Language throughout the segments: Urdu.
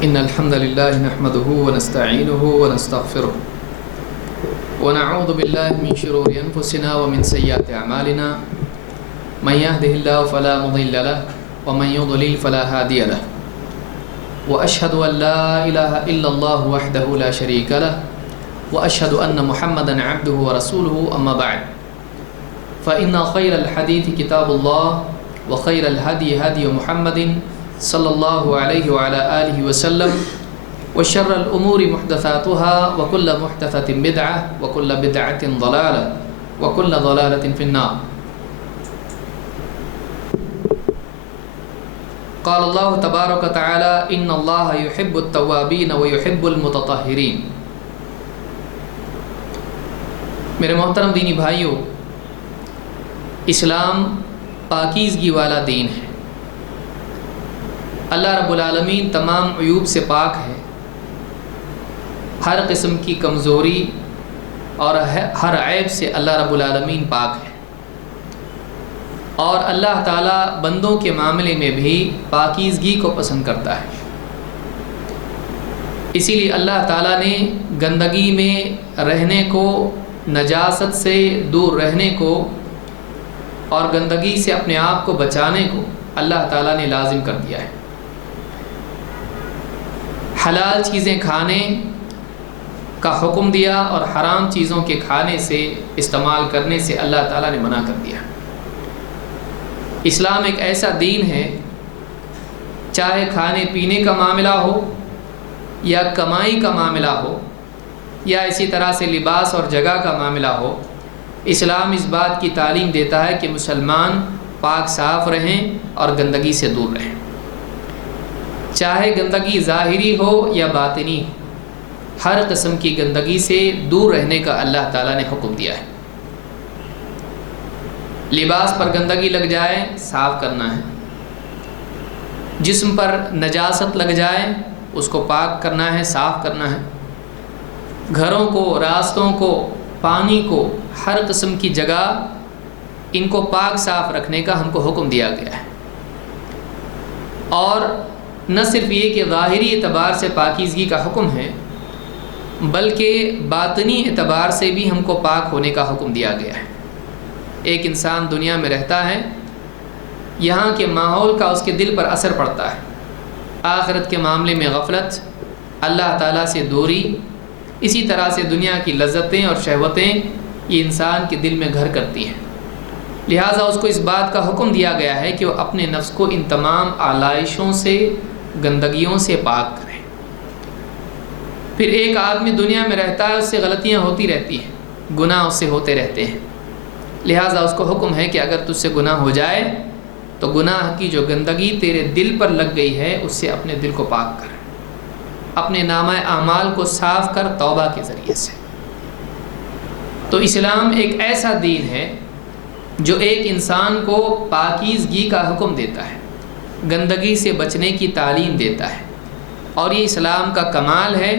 إن الحمد لله نحمده ونستعينه ونستغفره ونعوذ بالله من شرور أنفسنا ومن سيئات أعمالنا من يهده الله فلا مضل له ومن يضلل فلا هادي له وأشهد أن لا إله إلا الله وحده لا شريك له وأشهد أن محمدا عبده ورسوله أما بعد فإن خير الحديث كتاب الله وخير الهدي هدي محمد صلى الله عليه وعلى آله وسلم وشر الأمور محدثاتها وكل محدثة بدعة وكل بدعة ضلالة وكل ضلالة في النار. قال الله تبارك وتعالى إن الله يحب التوابين ويحب المتطهرين. میرے محترم دینی بھائیوں، اسلام پاکیزگی والا دین ہے۔ اللہ رب العالمین تمام عیوب سے پاک ہے، ہر قسم کی کمزوری اور ہر عیب سے اللہ رب العالمین پاک ہے، اور اللہ تعالیٰ بندوں کے معاملے میں بھی پاکیزگی کو پسند کرتا ہے۔ اسی لیے اللہ تعالیٰ نے گندگی میں رہنے کو، نجاست سے دور رہنے کو اور گندگی سے اپنے آپ کو بچانے کو اللہ تعالیٰ نے لازم کر دیا ہے۔ حلال چیزیں کھانے کا حکم دیا اور حرام چیزوں کے کھانے سے، استعمال کرنے سے اللہ تعالیٰ نے منع کر دیا۔ اسلام ایک ایسا دین ہے، چاہے کھانے پینے کا معاملہ ہو یا کمائی کا معاملہ ہو یا اسی طرح سے لباس اور جگہ کا معاملہ ہو، اسلام اس بات کی تعلیم دیتا ہے کہ مسلمان پاک صاف رہیں اور گندگی سے دور رہیں، چاہے گندگی ظاہری ہو یا باطنی ہو، ہر قسم کی گندگی سے دور رہنے کا اللہ تعالیٰ نے حکم دیا ہے۔ لباس پر گندگی لگ جائے صاف کرنا ہے، جسم پر نجاست لگ جائے اس کو پاک کرنا ہے، صاف کرنا ہے، گھروں کو، راستوں کو، پانی کو، ہر قسم کی جگہ ان کو پاک صاف رکھنے کا ہم کو حکم دیا گیا ہے۔ اور نہ صرف یہ کہ ظاہری اعتبار سے پاکیزگی کا حکم ہے، بلکہ باطنی اعتبار سے بھی ہم کو پاک ہونے کا حکم دیا گیا ہے۔ ایک انسان دنیا میں رہتا ہے، یہاں کے ماحول کا اس کے دل پر اثر پڑتا ہے، آخرت کے معاملے میں غفلت، اللہ تعالیٰ سے دوری، اسی طرح سے دنیا کی لذتیں اور شہوتیں یہ انسان کے دل میں گھر کرتی ہیں، لہٰذا اس کو اس بات کا حکم دیا گیا ہے کہ وہ اپنے نفس کو ان تمام آلائشوں سے، گندگیوں سے پاک کریں۔ پھر ایک آدمی دنیا میں رہتا ہے، اس سے غلطیاں ہوتی رہتی ہیں، گناہ اس سے ہوتے رہتے ہیں، لہٰذا اس کو حکم ہے کہ اگر تجھ سے گناہ ہو جائے تو گناہ کی جو گندگی تیرے دل پر لگ گئی ہے اس سے اپنے دل کو پاک کر، اپنے نامہ اعمال کو صاف کر توبہ کے ذریعے سے۔ تو اسلام ایک ایسا دین ہے جو ایک انسان کو پاکیزگی کا حکم دیتا ہے، گندگی سے بچنے کی تعلیم دیتا ہے، اور یہ اسلام کا کمال ہے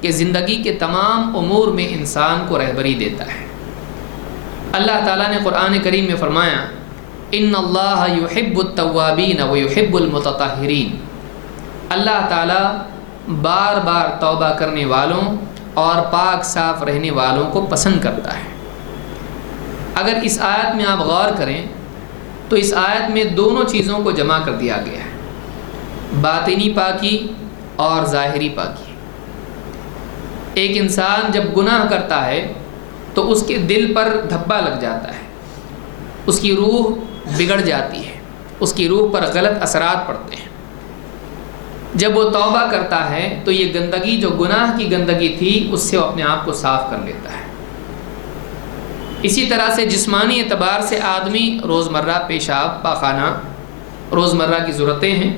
کہ زندگی کے تمام امور میں انسان کو رہبری دیتا ہے۔ اللہ تعالیٰ نے قرآن کریم میں فرمایا ان اللہ یحب التوابین ویحب المتطہرین، اللہ تعالیٰ بار بار توبہ کرنے والوں اور پاک صاف رہنے والوں کو پسند کرتا ہے۔ اگر اس آیت میں آپ غور کریں تو اس آیت میں دونوں چیزوں کو جمع کر دیا گیا ہے، باطنی پاکی اور ظاہری پاکی۔ ایک انسان جب گناہ کرتا ہے تو اس کے دل پر دھبا لگ جاتا ہے، اس کی روح بگڑ جاتی ہے، اس کی روح پر غلط اثرات پڑتے ہیں۔ جب وہ توبہ کرتا ہے تو یہ گندگی جو گناہ کی گندگی تھی اس سے وہ اپنے آپ کو صاف کر لیتا ہے۔ اسی طرح سے جسمانی اعتبار سے آدمی روزمرہ پیشاب، پاخانہ، روزمرہ کی ضرورتیں ہیں،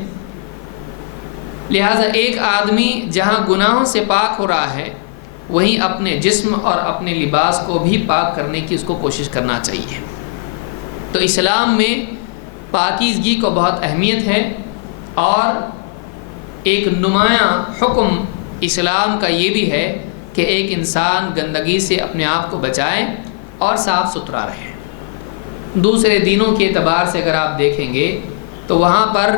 لہٰذا ایک آدمی جہاں گناہوں سے پاک ہو رہا ہے وہیں اپنے جسم اور اپنے لباس کو بھی پاک کرنے کی اس کو کوشش کرنا چاہیے۔ تو اسلام میں پاکیزگی کو بہت اہمیت ہے، اور ایک نمایاں حکم اسلام کا یہ بھی ہے کہ ایک انسان گندگی سے اپنے آپ کو بچائے اور صاف ستھرا رہے۔ دوسرے دینوں کے اعتبار سے اگر آپ دیکھیں گے تو وہاں پر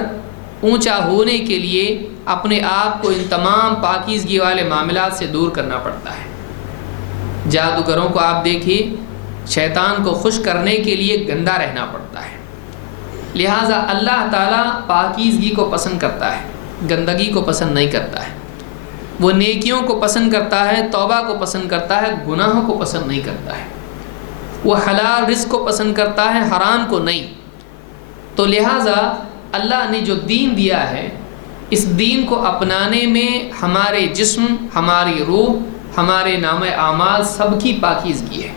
اونچا ہونے کے لیے اپنے آپ کو ان تمام پاکیزگی والے معاملات سے دور کرنا پڑتا ہے۔ جادوگروں کو آپ دیکھیے، شیطان کو خوش کرنے کے لیے گندا رہنا پڑتا ہے، لہٰذا اللہ تعالیٰ پاکیزگی کو پسند کرتا ہے، گندگی کو پسند نہیں کرتا ہے۔ وہ نیکیوں کو پسند کرتا ہے، توبہ کو پسند کرتا ہے، گناہوں کو پسند نہیں کرتا ہے۔ وہ حلال رزق کو پسند کرتا ہے، حرام کو نہیں۔ تو لہٰذا اللہ نے جو دین دیا ہے، اس دین کو اپنانے میں ہمارے جسم، ہماری روح، ہمارے نام اعمال سب کی پاکیزگی ہے۔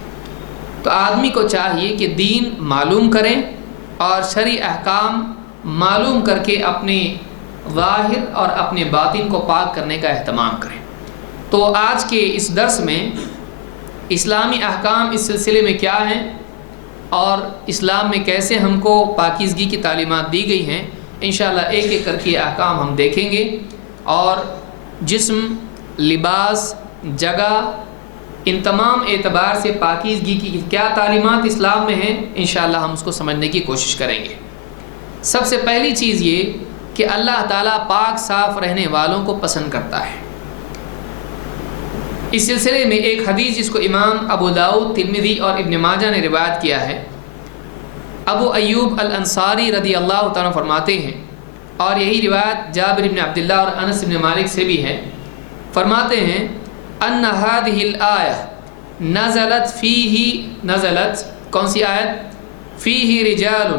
تو آدمی کو چاہیے کہ دین معلوم کریں اور شرعی احکام معلوم کر کے اپنے ظاہر اور اپنے باطن کو پاک کرنے کا اہتمام کریں۔ تو آج کے اس درس میں اسلامی احکام اس سلسلے میں کیا ہیں اور اسلام میں کیسے ہم کو پاکیزگی کی تعلیمات دی گئی ہیں، انشاءاللہ ایک ایک کر کے احکام ہم دیکھیں گے، اور جسم، لباس، جگہ، ان تمام اعتبار سے پاکیزگی کی کیا تعلیمات اسلام میں ہیں، انشاءاللہ ہم اس کو سمجھنے کی کوشش کریں گے۔ سب سے پہلی چیز یہ کہ اللہ تعالیٰ پاک صاف رہنے والوں کو پسند کرتا ہے۔ اس سلسلے میں ایک حدیث جس کو امام ابو داؤد، ترمذی اور ابن ماجہ نے روایت کیا ہے، ابو ایوب الانصاری رضی اللہ تعالیٰ فرماتے ہیں، اور یہی روایت جابر بن عبداللہ اور انس بن مالک سے بھی ہے، فرماتے ہیں ان هذه الآیہ نزلت کون سی آیت؟ فیہ رجال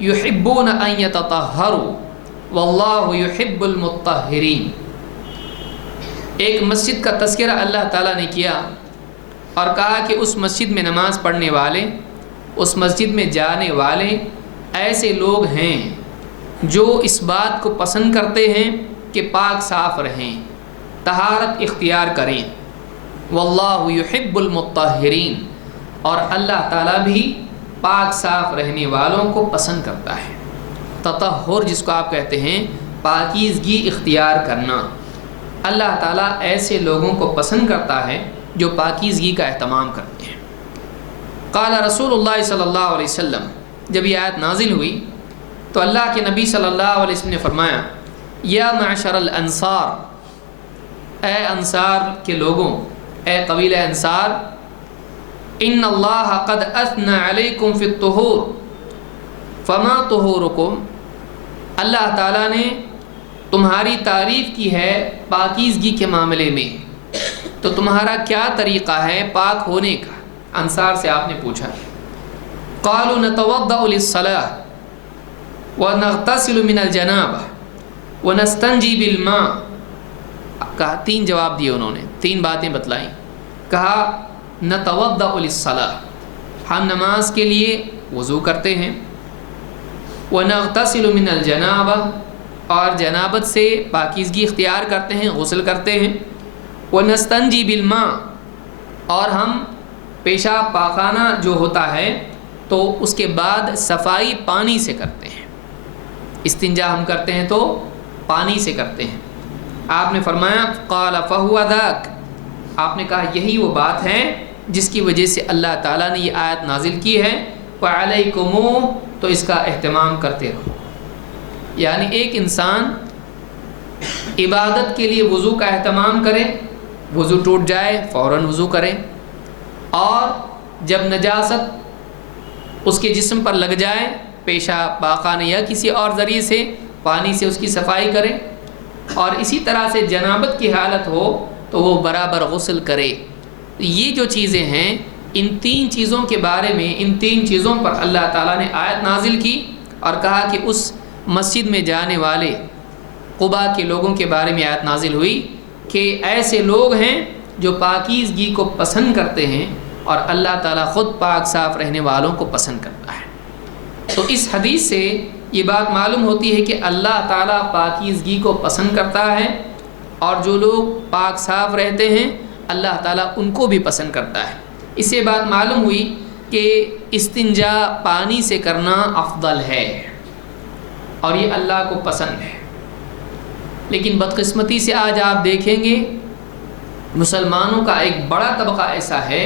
یحبون ان یتطہروا واللہ یحب المطہرین۔ ایک مسجد کا تذکرہ اللہ تعالیٰ نے کیا اور کہا کہ اس مسجد میں نماز پڑھنے والے، اس مسجد میں جانے والے ایسے لوگ ہیں جو اس بات کو پسند کرتے ہیں کہ پاک صاف رہیں، طہارت اختیار کریں۔ واللہ یحب المطہرین، اور اللہ تعالیٰ بھی پاک صاف رہنے والوں کو پسند کرتا ہے۔ تطہر جس کو آپ کہتے ہیں پاکیزگی اختیار کرنا، اللہ تعالیٰ ایسے لوگوں کو پسند کرتا ہے جو پاکیزگی کا اہتمام کرتے ہیں۔ قال رسول اللہ صلی اللہ علیہ وسلم، جب یہ آیت نازل ہوئی تو اللہ کے نبی صلی اللہ علیہ وسلم نے فرمایا، یا معشر الانصار، اے انصار کے لوگوں، اے قبیلہ انصار، ان اللہ قد اثنى علیکم فی الطہور فما طہورکم، اللہ تعالیٰ نے تمہاری تعریف کی ہے پاکیزگی کے معاملے میں، تو تمہارا کیا طریقہ ہے پاک ہونے کا؟ انصار سے آپ نے پوچھا۔ قالوا نتوضأ للصلاة ونغتسل من الجنابة ونستنجی بالماء، کہا، تین جواب دیے انہوں نے، تین باتیں بتلائیں۔ کہا نتوضأ للصلاة، ہم نماز کے لیے وضو کرتے ہیں، ونغتسل من الجنابة، اور جنابت سے پاکیزگی اختیار کرتے ہیں، غسل کرتے ہیں، ونستنجی بالماء، اور ہم پیشاب پاخانہ جو ہوتا ہے تو اس کے بعد صفائی پانی سے کرتے ہیں، استنجا ہم کرتے ہیں تو پانی سے کرتے ہیں۔ آپ نے فرمایا قال فہو ذاک، آپ نے کہا یہی وہ بات ہے جس کی وجہ سے اللہ تعالیٰ نے یہ آیت نازل کی ہے، وعلیکم، تو اس کا اہتمام کرتے رہو۔ یعنی ایک انسان عبادت کے لیے وضو کا اہتمام کرے، وضو ٹوٹ جائے فوراً وضو کرے، اور جب نجاست اس کے جسم پر لگ جائے، پیشاب پاخانہ یا کسی اور ذریعے سے، پانی سے اس کی صفائی کرے، اور اسی طرح سے جنابت کی حالت ہو تو وہ برابر غسل کرے۔ یہ جو چیزیں ہیں، ان تین چیزوں کے بارے میں، ان تین چیزوں پر اللہ تعالیٰ نے آیت نازل کی اور کہا کہ اس مسجد میں جانے والے قباء کے لوگوں کے بارے میں آیت نازل ہوئی کہ ایسے لوگ ہیں جو پاکیزگی کو پسند کرتے ہیں، اور اللہ تعالیٰ خود پاک صاف رہنے والوں کو پسند کرتا ہے۔ تو اس حدیث سے یہ بات معلوم ہوتی ہے کہ اللہ تعالیٰ پاکیزگی کو پسند کرتا ہے، اور جو لوگ پاک صاف رہتے ہیں اللہ تعالیٰ ان کو بھی پسند کرتا ہے۔ اس سے بات معلوم ہوئی کہ استنجا پانی سے کرنا افضل ہے، اور یہ اللہ کو پسند ہے۔ لیکن بدقسمتی سے آج آپ دیکھیں گے مسلمانوں کا ایک بڑا طبقہ ایسا ہے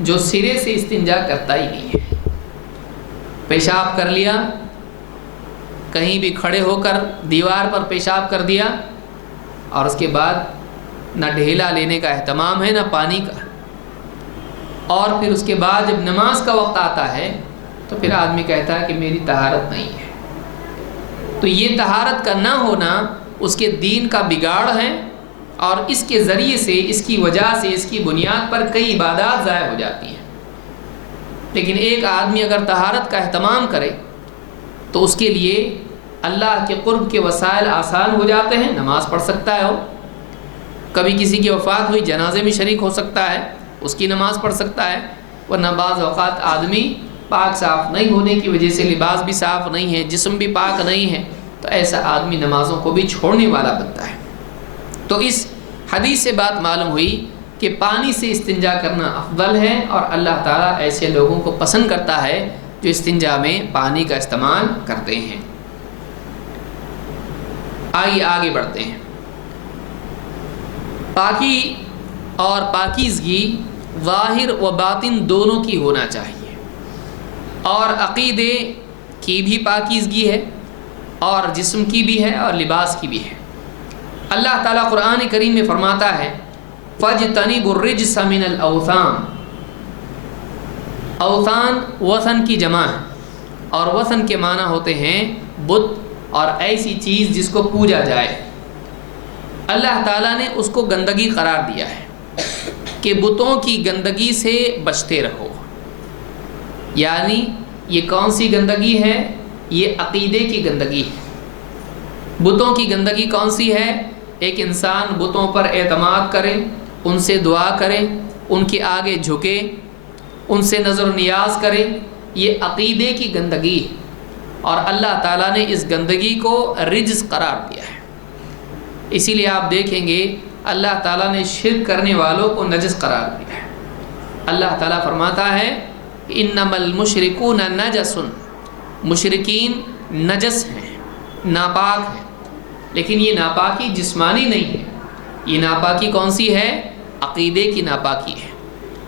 جو سرے سے استنجا کرتا ہی نہیں ہے۔ پیشاب کر لیا، کہیں بھی کھڑے ہو کر دیوار پر پیشاب کر دیا اور اس کے بعد نہ ڈھیلا لینے کا اہتمام ہے نہ پانی کا، اور پھر اس کے بعد جب نماز کا وقت آتا ہے تو پھر آدمی کہتا ہے کہ میری طہارت نہیں ہے، تو یہ طہارت کا نہ ہونا اس کے دین کا بگاڑ ہے، اور اس کے ذریعے سے، اس کی وجہ سے، اس کی بنیاد پر کئی عبادات ضائع ہو جاتی ہیں۔ لیکن ایک آدمی اگر طہارت کا اہتمام کرے تو اس کے لیے اللہ کے قرب کے وسائل آسان ہو جاتے ہیں۔ نماز پڑھ سکتا ہے، وہ کبھی کسی کی وفات ہوئی جنازے میں شریک ہو سکتا ہے، اس کی نماز پڑھ سکتا ہے، ورنہ بعض اوقات آدمی پاک صاف نہیں ہونے کی وجہ سے، لباس بھی صاف نہیں ہے، جسم بھی پاک نہیں ہے، تو ایسا آدمی نمازوں کو بھی چھوڑنے والا بنتا ہے۔ تو اس حدیث سے بات معلوم ہوئی کہ پانی سے استنجا کرنا افضل ہے، اور اللہ تعالیٰ ایسے لوگوں کو پسند کرتا ہے جو استنجا میں پانی کا استعمال کرتے ہیں۔ آگے بڑھتے ہیں۔ پاکی اور پاکیزگی ظاہر و باطن دونوں کی ہونا چاہیے، اور عقیدے کی بھی پاکیزگی ہے، اور جسم کی بھی ہے، اور لباس کی بھی ہے۔ اللہ تعالیٰ قرآن کریم میں فرماتا ہے فَاجْتَنِبُوا الرِّجْسَ مِنَ الْأَوْثَانِ، اوثان وثن کی جمع ہے، اور وثن کے معنی ہوتے ہیں بت اور ایسی چیز جس کو پوجا جائے۔ اللہ تعالیٰ نے اس کو گندگی قرار دیا ہے کہ بتوں کی گندگی سے بچتے رہو۔ یعنی یہ کون سی گندگی ہے؟ یہ عقیدے کی گندگی ہے۔ بتوں کی گندگی کون سی ہے؟ ایک انسان بتوں پر اعتماد کرے، ان سے دعا کرے، ان کے آگے جھکے، ان سے نظر و نیاز کرے، یہ عقیدے کی گندگی ہے، اور اللہ تعالیٰ نے اس گندگی کو رجس قرار دیا ہے۔ اسی لیے آپ دیکھیں گے اللہ تعالیٰ نے شرک کرنے والوں کو نجس قرار دیا ہے۔ اللہ تعالیٰ فرماتا ہے انما المشرکون نجس، مشرکین نجس ہیں، ناپاک ہیں، لیکن یہ ناپاکی جسمانی نہیں ہے، یہ ناپاکی کون سی ہے؟ عقیدے کی ناپاکی ہے،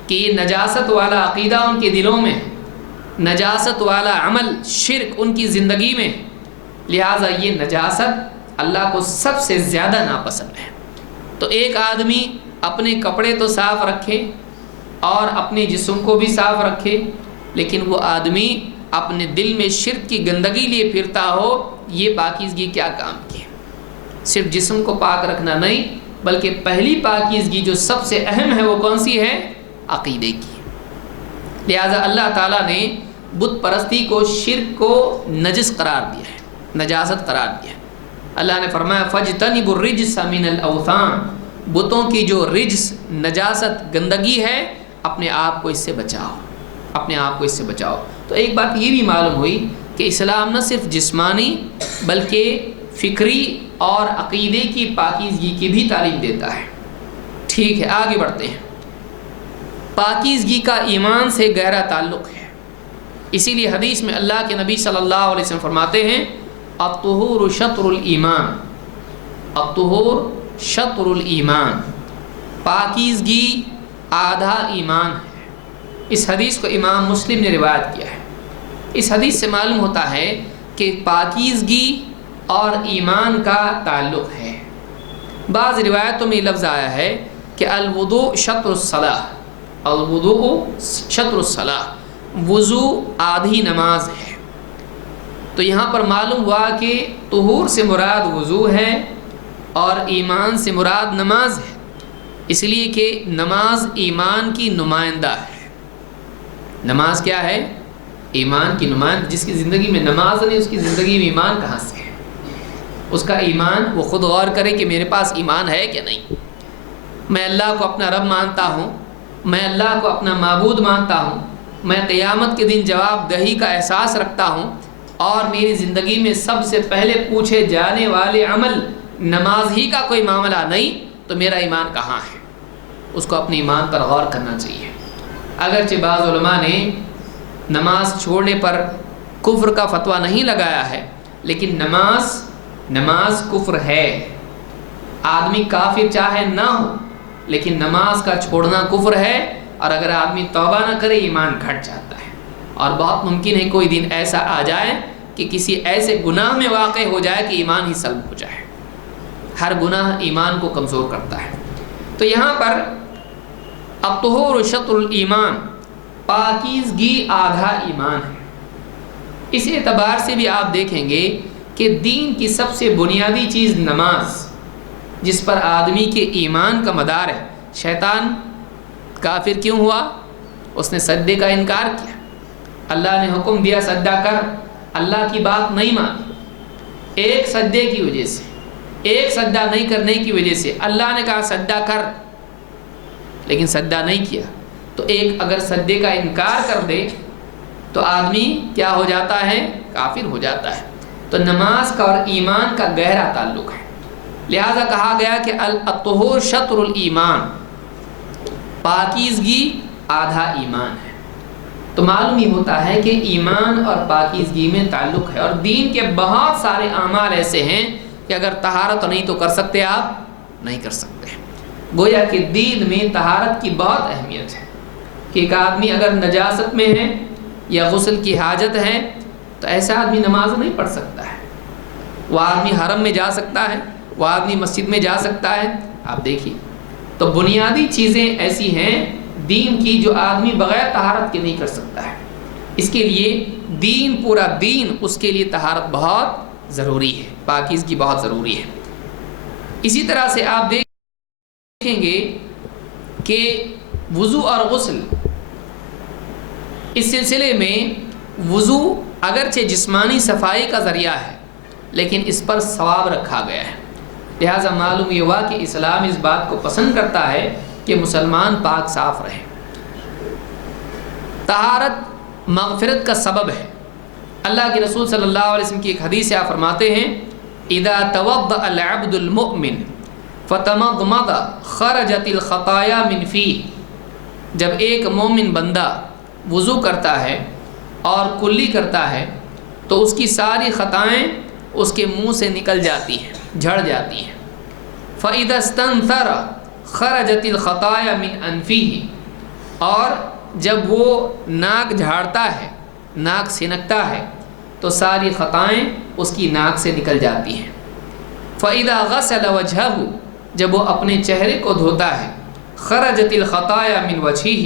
کہ یہ نجاست والا عقیدہ ان کے دلوں میں ہے، نجاست والا عمل شرک ان کی زندگی میں، لہٰذا یہ نجاست اللہ کو سب سے زیادہ ناپسند ہے۔ تو ایک آدمی اپنے کپڑے تو صاف رکھے اور اپنے جسم کو بھی صاف رکھے، لیکن وہ آدمی اپنے دل میں شرک کی گندگی لیے پھرتا ہو، یہ پاکیزگی کیا کام کی؟ صرف جسم کو پاک رکھنا نہیں، بلکہ پہلی پاکیزگی جو سب سے اہم ہے وہ کون سی ہے؟ عقیدے کی۔ لہٰذا اللہ تعالیٰ نے بت پرستی کو، شرک کو نجس قرار دیا ہے، نجاست قرار دیا ہے۔ اللہ نے فرمایا فَاجْتَنِبُوا الرِّجْسَ مِنَ الْأَوْثَانِ، بتوں کی جو رجس، نجاست، گندگی ہے، اپنے آپ کو اس سے بچاؤ، اپنے آپ کو اس سے بچاؤ۔ تو ایک بات یہ بھی معلوم ہوئی کہ اسلام نہ صرف جسمانی بلکہ فکری اور عقیدے کی پاکیزگی کی بھی تعلیم دیتا ہے۔ ٹھیک ہے، آگے بڑھتے ہیں۔ پاکیزگی کا ایمان سے گہرا تعلق ہے، اسی لیے حدیث میں اللہ کے نبی صلی اللہ علیہ وسلم فرماتے ہیں الطہور شطر الایمان، الطہور شطر الایمان، پاکیزگی آدھا ایمان ہے۔ اس حدیث کو امام مسلم نے روایت کیا ہے۔ اس حدیث سے معلوم ہوتا ہے کہ پاکیزگی اور ایمان کا تعلق ہے۔ بعض روایتوں میں لفظ آیا ہے کہ الوضوء شطر الصلاۃ، الوضوء شطر الصلاۃ، وضو آدھی نماز ہے۔ تو یہاں پر معلوم ہوا کہ طہور سے مراد وضو ہے اور ایمان سے مراد نماز ہے، اس لیے کہ نماز ایمان کی نمائندہ ہے۔ نماز کیا ہے؟ ایمان کی نمائندہ۔ جس کی زندگی میں نماز نہیں، اس کی زندگی میں ایمان کہاں سے ہے؟ اس کا ایمان، وہ خود غور کرے کہ میرے پاس ایمان ہے کہ نہیں۔ میں اللہ کو اپنا رب مانتا ہوں، میں اللہ کو اپنا معبود مانتا ہوں، میں قیامت کے دن جواب دہی کا احساس رکھتا ہوں، اور میری زندگی میں سب سے پہلے پوچھے جانے والے عمل نماز ہی کا کوئی معاملہ نہیں، تو میرا ایمان کہاں ہے؟ اس کو اپنے ایمان پر غور کرنا چاہیے۔ اگرچہ بعض علماء نے نماز چھوڑنے پر کفر کا فتویٰ نہیں لگایا ہے، لیکن نماز کفر ہے۔ آدمی کافر چاہے نہ ہو، لیکن نماز کا چھوڑنا کفر ہے، اور اگر آدمی توبہ نہ کرے ایمان گھٹ جاتا ہے۔ اور بہت ممکن ہے کوئی دن ایسا آ جائے کہ کہ کسی ایسے گناہ میں واقع ہو جائے کہ ایمان ہی سلب ہو جائے۔ ہر گناہ ایمان کو کمزور کرتا ہے۔ تو یہاں پر الطہور شطر الایمان، پاکیزگی آدھا ایمان ہے۔ اس اعتبار سے بھی آپ دیکھیں گے کہ دین کی سب سے بنیادی چیز نماز، جس پر آدمی کے ایمان کا مدار ہے۔ شیطان کافر کیوں ہوا؟ اس نے سجدے کا انکار کیا۔ اللہ نے حکم دیا سجدہ کر، اللہ کی بات نہیں مانی۔ ایک سجدے کی وجہ سے، ایک سجدہ نہیں کرنے کی وجہ سے اللہ نے کہا سجدہ کر، لیکن سجدہ نہیں کیا۔ تو ایک اگر سجدے کا انکار کر دے تو آدمی کیا ہو جاتا ہے؟ کافر ہو جاتا ہے۔ تو نماز کا اور ایمان کا گہرا تعلق ہے، لہذا کہا گیا کہ الطہور شطر الایمان، پاکیزگی آدھا ایمان ہے۔ تو معلوم ہی ہوتا ہے کہ ایمان اور پاکیزگی میں تعلق ہے، اور دین کے بہت سارے اعمال ایسے ہیں کہ اگر طہارت نہیں تو کر سکتے آپ نہیں کر سکتے۔ گویا کہ دین میں طہارت کی بہت اہمیت ہے کہ ایک آدمی اگر نجاست میں ہے یا غسل کی حاجت ہے تو ایسا آدمی نماز نہیں پڑھ سکتا ہے۔ وہ آدمی حرم میں جا سکتا ہے، وہ آدمی مسجد میں جا سکتا ہے۔ آپ دیکھیے، تو بنیادی چیزیں ایسی ہیں دین کی جو آدمی بغیر طہارت کے نہیں کر سکتا ہے۔ اس کے لیے دین، پورا دین، اس کے لیے طہارت بہت ضروری ہے، پاکیزگی بہت ضروری ہے۔ اسی طرح سے آپ دیکھیں گے کہ وضو اور غسل، اس سلسلے میں وضو اگرچہ جسمانی صفائی کا ذریعہ ہے لیکن اس پر ثواب رکھا گیا ہے، لہٰذا معلوم یہ ہوا کہ اسلام اس بات کو پسند کرتا ہے کہ مسلمان پاک صاف رہے۔ طہارت مغفرت کا سبب ہے۔ اللہ کے رسول صلی اللہ علیہ وسلم کی ایک حدیث سے آپ فرماتے ہیں اذا توضأ العبد المؤمن فتمضمض خرجت الخطايا من فیہ، جب ایک مومن بندہ وضو کرتا ہے اور کلی کرتا ہے تو اس کی ساری خطائیں اس کے منہ سے نکل جاتی ہیں، جھڑ جاتی ہیں۔ فَإِذَا اسْتَنْثَرَ خَرَجَتِ الْخَطَايَا مِنْ أَنْفِهِ، اور جب وہ ناک جھاڑتا ہے، ناک سنکتا ہے تو ساری خطائیں اس کی ناک سے نکل جاتی ہیں۔ فَإِذَا غَسَلَ وَجْهَهُ، جب وہ اپنے چہرے کو دھوتا ہے، خَرَجَتِ الْخَطَايَا مِنْ وَجْهِهِ،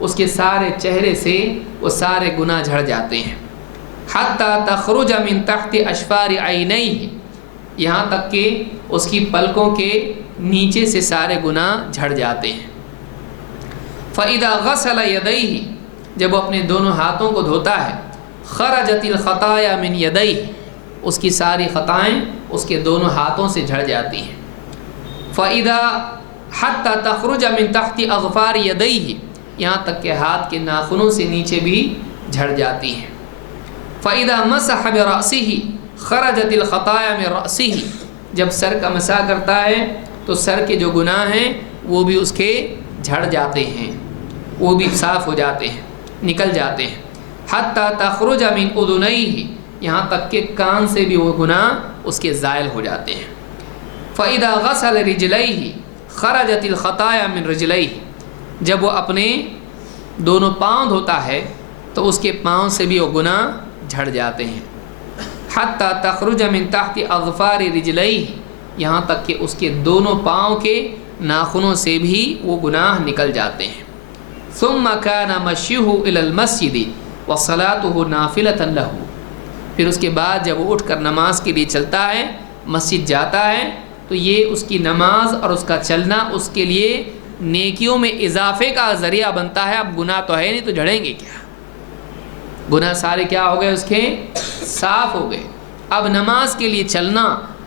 اس کے سارے چہرے سے وہ سارے گناہ جھڑ جاتے ہیں۔ حَتَّى تَخْرُجَ مِنْ تَحْتِ أَشْفَارِ عَيْنَيْهِ، یہاں تک کہ اس کی پلکوں کے نیچے سے سارے گناہ جھڑ جاتے ہیں۔ فَإِذَا غَسَلَ يَدَيْهِ، جب وہ اپنے دونوں ہاتھوں کو دھوتا ہے، خَرَجَتِ الْخَطَايَا مِنْ يَدَيْهِ، اس کی ساری خطائیں اس کے دونوں ہاتھوں سے جھڑ جاتی ہیں۔ فَإِذَا حَتَّى تَخْرُجَ مِنْ تَحْتِ أَظْفَارِ يَدَيْهِ، یہاں تک کہ ہاتھ کے ناخنوں سے نیچے بھی جھڑ جاتی ہیں۔ فَإِذَا مَسَحَ بِرَأْسِهِ خَرَجَتِ الْخَطَايَا مِنْ رَأْسِهِ، جب سر کا مسح کرتا ہے تو سر کے جو گناہ ہیں وہ بھی اس کے جھڑ جاتے ہیں، وہ بھی صاف ہو جاتے ہیں، نکل جاتے ہیں۔ حَتَّى تَخْرُجَ مِنْ أُذُنَيْهِ، یہاں تک کہ کان سے بھی وہ گناہ اس کے زائل ہو جاتے ہیں۔ فَإِذَا غَسَلَ رِجْلَيْهِ خَرَجَتِ الْخَطَايَا مِنْ رِجْلَيْهِ، جب وہ اپنے دونوں پاؤں دھوتا ہے تو اس کے پاؤں سے بھی وہ گناہ جھڑ جاتے ہیں۔ حَتَّى تَخْرُجَ مِنْ تَحْتِ أَظْفَارِ رِجْلَيْهِ، یہاں تک کہ اس کے دونوں پاؤں کے ناخنوں سے بھی وہ گناہ نکل جاتے ہیں۔ ثُمَّ كَانَ مَشْيُهُ إِلَى الْمَسْجِدِ وَصَلَاتُهُ نَافِلَةً لَهُ، پھر اس کے بعد جب وہ اٹھ کر نماز کے لیے چلتا ہے، مسجد جاتا ہے، تو یہ اس کی نماز اور اس کا چلنا اس کے لیے نیکیوں میں اضافے کا ذریعہ بنتا ہے۔ اب گناہ تو ہے نہیں تو جھڑیں گے کیا؟ گناہ سارے کیا ہو گئے؟ اس کے صاف ہو گئے۔ اب نماز کے لیے چلنا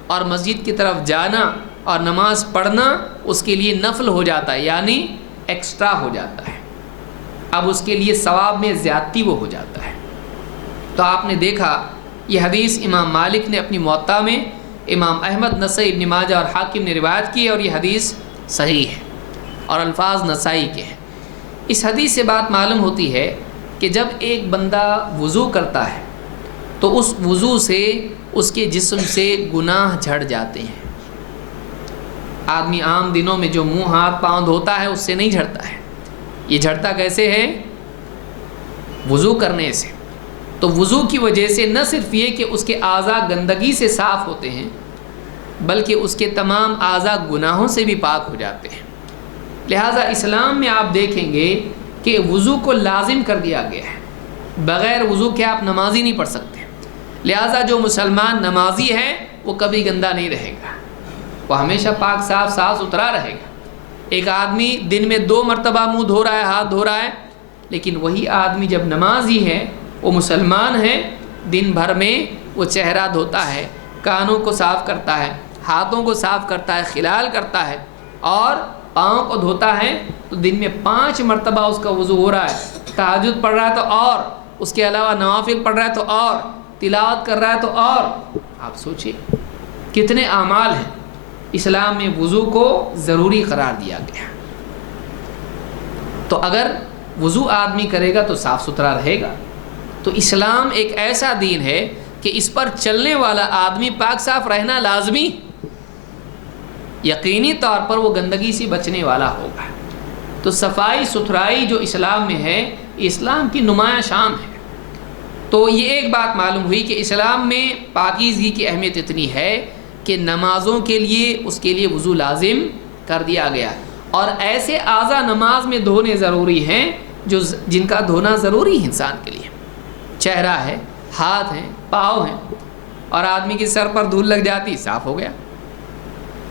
اور مسجد کی طرف جانا اور نماز پڑھنا اس کے لیے نفل ہو جاتا ہے، یعنی ایکسٹرا ہو جاتا ہے۔ اب اس کے لیے ثواب میں زیادتی وہ ہو جاتا ہے۔ تو آپ نے دیکھا یہ حدیث امام مالک نے اپنی موطا میں، امام احمد، نسائی، ابن ماجہ اور حاکم نے روایت کی، اور یہ حدیث صحیح ہے اور الفاظ نسائی کے ہیں۔ اس حدیث سے بات معلوم ہوتی ہے کہ جب ایک بندہ وضو کرتا ہے تو اس وضو سے اس کے جسم سے گناہ جھڑ جاتے ہیں۔ آدمی عام دنوں میں جو منہ ہاتھ پاؤں دھوتا ہے اس سے نہیں جھڑتا ہے، یہ جھڑتا کیسے ہے؟ وضو کرنے سے۔ تو وضو کی وجہ سے نہ صرف یہ کہ اس کے اعضاء گندگی سے صاف ہوتے ہیں بلکہ اس کے تمام اعضاء گناہوں سے بھی پاک ہو جاتے ہیں۔ لہٰذا اسلام میں آپ دیکھیں گے کہ وضو کو لازم کر دیا گیا ہے، بغیر وضو کے آپ نماز ہی نہیں پڑھ سکتے۔ لہٰذا جو مسلمان نمازی ہے وہ کبھی گندا نہیں رہے گا، وہ ہمیشہ پاک صاف ستھرا رہے گا۔ ایک آدمی دن میں 2 مرتبہ منہ دھو رہا ہے، ہاتھ دھو رہا ہے، لیکن وہی آدمی جب نمازی ہے، وہ مسلمان ہے، دن بھر میں وہ چہرہ دھوتا ہے، کانوں کو صاف کرتا ہے، ہاتھوں کو صاف کرتا ہے، خلال کرتا ہے اور پاؤں کو دھوتا ہے، تو دن میں 5 مرتبہ اس کا وضو ہو رہا ہے۔ تہجد پڑھ رہا ہے تو اور، اس کے علاوہ نوافل پڑھ رہا ہے تو اور، تلاوت کر رہا ہے تو اور۔ آپ سوچئے کتنے اعمال ہیں۔ اسلام میں وضو کو ضروری قرار دیا گیا، تو اگر وضو آدمی کرے گا تو صاف ستھرا رہے گا۔ تو اسلام ایک ایسا دین ہے کہ اس پر چلنے والا آدمی پاک صاف رہنا لازمی، یقینی طور پر وہ گندگی سے بچنے والا ہوگا۔ تو صفائی ستھرائی جو اسلام میں ہے، اسلام کی نمایاں شان ہے۔ تو یہ ایک بات معلوم ہوئی کہ اسلام میں پاکیزگی کی اہمیت اتنی ہے کہ نمازوں کے لیے اس کے لیے وضو لازم کر دیا گیا، اور ایسے اعضاء نماز میں دھونے ضروری ہیں جن کا دھونا ضروری ہے انسان کے لیے۔ چہرہ ہے، ہاتھ ہیں، پاؤں ہیں، اور آدمی کے سر پر دھول لگ جاتی، صاف ہو گیا۔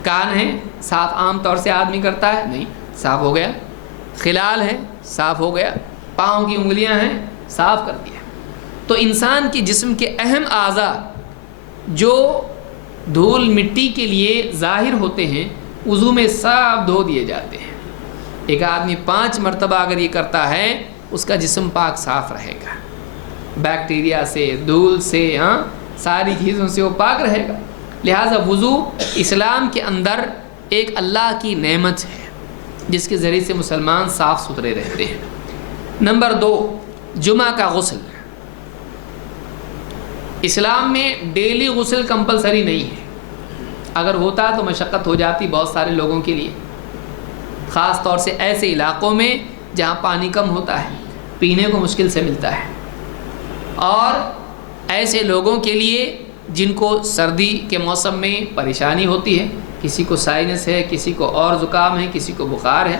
کان ہیں، صاف عام طور سے آدمی کرتا ہے، نہیں، صاف ہو گیا۔ خلال ہے، صاف ہو گیا۔ پاؤں کی انگلیاں ہیں، صاف کر دیا۔ تو انسان کے جسم کے اہم اعضاء جو دھول مٹی کے لیے ظاہر ہوتے ہیں، وضو میں صاف دھو دیے جاتے ہیں۔ ایک آدمی 5 مرتبہ اگر یہ کرتا ہے، اس کا جسم پاک صاف رہے گا، بیکٹیریا سے، دھول سے، ساری چیزوں سے وہ پاک رہے گا۔ لہٰذا وضو اسلام کے اندر ایک اللہ کی نعمت ہے جس کے ذریعے سے مسلمان صاف ستھرے رہتے ہیں۔ نمبر 2، جمعہ کا غسل۔ اسلام میں ڈیلی غسل کمپلسری نہیں ہے، اگر ہوتا تو مشقت ہو جاتی بہت سارے لوگوں کے لیے، خاص طور سے ایسے علاقوں میں جہاں پانی کم ہوتا ہے، پینے کو مشکل سے ملتا ہے، اور ایسے لوگوں کے لیے جن کو سردی کے موسم میں پریشانی ہوتی ہے، کسی کو سائنس ہے، کسی کو اور زکام ہے، کسی کو بخار ہے۔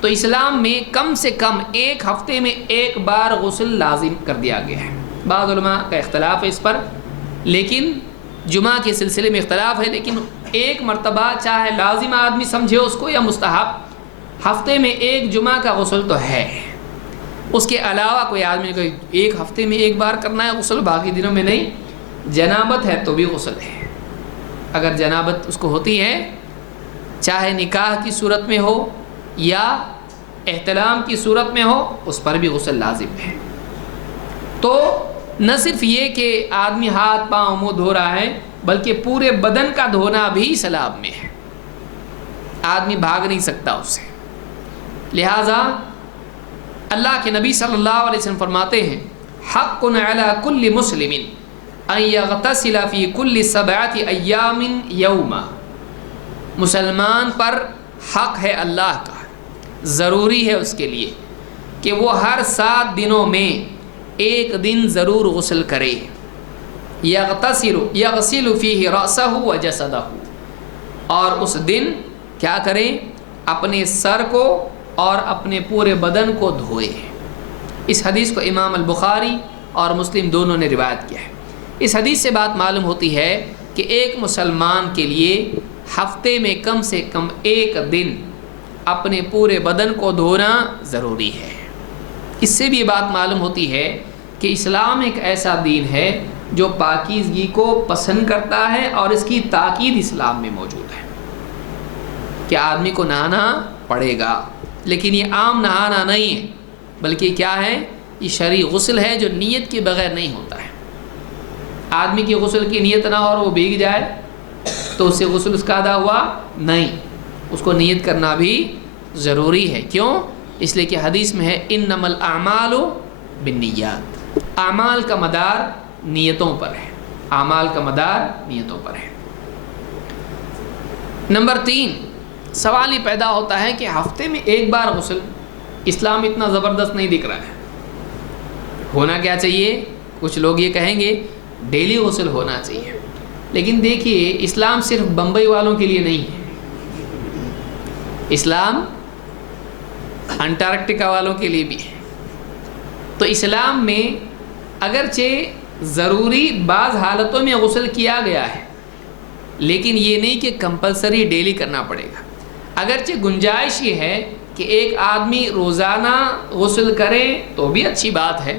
تو اسلام میں کم سے کم 1 ہفتے میں 1 بار غسل لازم کر دیا گیا ہے۔ بعض علماء کا اختلاف ہے اس پر، لیکن جمعہ کے سلسلے میں اختلاف ہے، لیکن 1 مرتبہ چاہے لازم آدمی سمجھے اس کو یا مستحب، ہفتے میں 1 جمعہ کا غسل تو ہے۔ اس کے علاوہ کوئی آدمی کو 1 ہفتے میں 1 بار کرنا ہے غسل، باقی دنوں میں نہیں۔ جنابت ہے تو بھی غسل ہے، اگر جنابت اس کو ہوتی ہے، چاہے نکاح کی صورت میں ہو یا احتلام کی صورت میں ہو، اس پر بھی غسل لازم ہے۔ تو نہ صرف یہ کہ آدمی ہاتھ پاؤں منہ دھو رہا ہے، بلکہ پورے بدن کا دھونا بھی اسلام میں ہے، آدمی بھاگ نہیں سکتا اس سے۔ لہٰذا اللہ کے نبی صلی اللہ علیہ وسلم فرماتے ہیں، حق علی کل مسلم ان یغتسل فی کل 7 ایام یوما۔ مسلمان پر حق ہے اللہ کا، ضروری ہے اس کے لیے کہ وہ ہر 7 دنوں میں 1 دن ضرور غسل کرے۔ یغسل فیہ رأسہ و جسدہ، اور اس دن کیا کریں؟ اپنے سر کو اور اپنے پورے بدن کو دھوئے۔ اس حدیث کو امام البخاری اور مسلم دونوں نے روایت کیا ہے۔ اس حدیث سے بات معلوم ہوتی ہے کہ ایک مسلمان کے لیے ہفتے میں کم سے کم 1 دن اپنے پورے بدن کو دھونا ضروری ہے۔ اس سے بھی یہ بات معلوم ہوتی ہے کہ اسلام ایک ایسا دین ہے جو پاکیزگی کو پسند کرتا ہے، اور اس کی تاکید اسلام میں موجود ہے کہ آدمی کو نہانا پڑے گا، لیکن یہ عام نہانا نہیں ہے، بلکہ کیا ہے؟ یہ شرعی غسل ہے جو نیت کے بغیر نہیں ہوتا ہے۔ آدمی کی غسل کی نیت نہ ہو اور وہ بھیگ جائے تو اس سے غسل اس کا ادا ہوا نہیں، اس کو نیت کرنا بھی ضروری ہے۔ کیوں؟ اس لیے کہ حدیث میں ہے انما الاعمال بالنیات، اعمال کا مدار نیتوں پر ہے، اعمال کا مدار نیتوں پر ہے۔ نمبر 3، سوال یہ پیدا ہوتا ہے کہ ہفتے میں 1 بار غسل، اسلام اتنا زبردست نہیں دکھ رہا ہے، ہونا کیا چاہیے؟ کچھ لوگ یہ کہیں گے ڈیلی غسل ہونا چاہیے، لیکن دیکھیے اسلام صرف بمبئی والوں کے لیے نہیں ہے، اسلام انٹارکٹیکا والوں کے لیے بھی ہے۔ تو اسلام میں اگرچہ ضروری بعض حالتوں میں غسل کیا گیا ہے، لیکن یہ نہیں کہ کمپلسری ڈیلی کرنا پڑے گا۔ اگرچہ گنجائش یہ ہے کہ ایک آدمی روزانہ غسل کرے تو بھی اچھی بات ہے،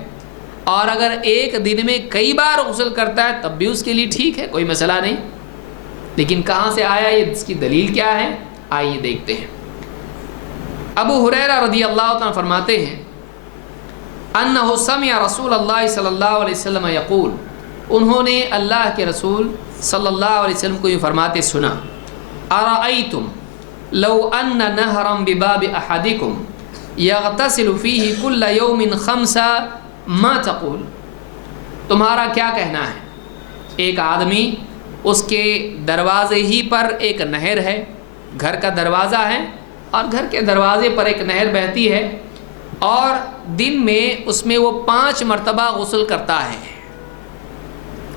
اور اگر ایک دن میں کئی بار غسل کرتا ہے تب بھی اس کے لیے ٹھیک ہے، کوئی مسئلہ نہیں۔ لیکن کہاں سے آیا یہ، اس کی دلیل کیا ہے، آئیے دیکھتے ہیں۔ ابو ہریرہ رضی اللہ عنہ فرماتے ہیں انہ سمع رسول اللہ صلی اللہ علیہ وسلم یقول، انہوں نے اللہ کے رسول صلی اللہ علیہ وسلم کو یہ فرماتے سنا، ارأیتم لو ان نہرا بباب احدکم یغتسل فیہ کل یوم 5 ما تقول، تمہارا کیا کہنا ہے، ایک آدمی اس کے دروازے ہی پر ایک نہر ہے، گھر کا دروازہ ہے اور گھر کے دروازے پر ایک نہر بہتی ہے، اور دن میں اس میں وہ 5 مرتبہ غسل کرتا ہے،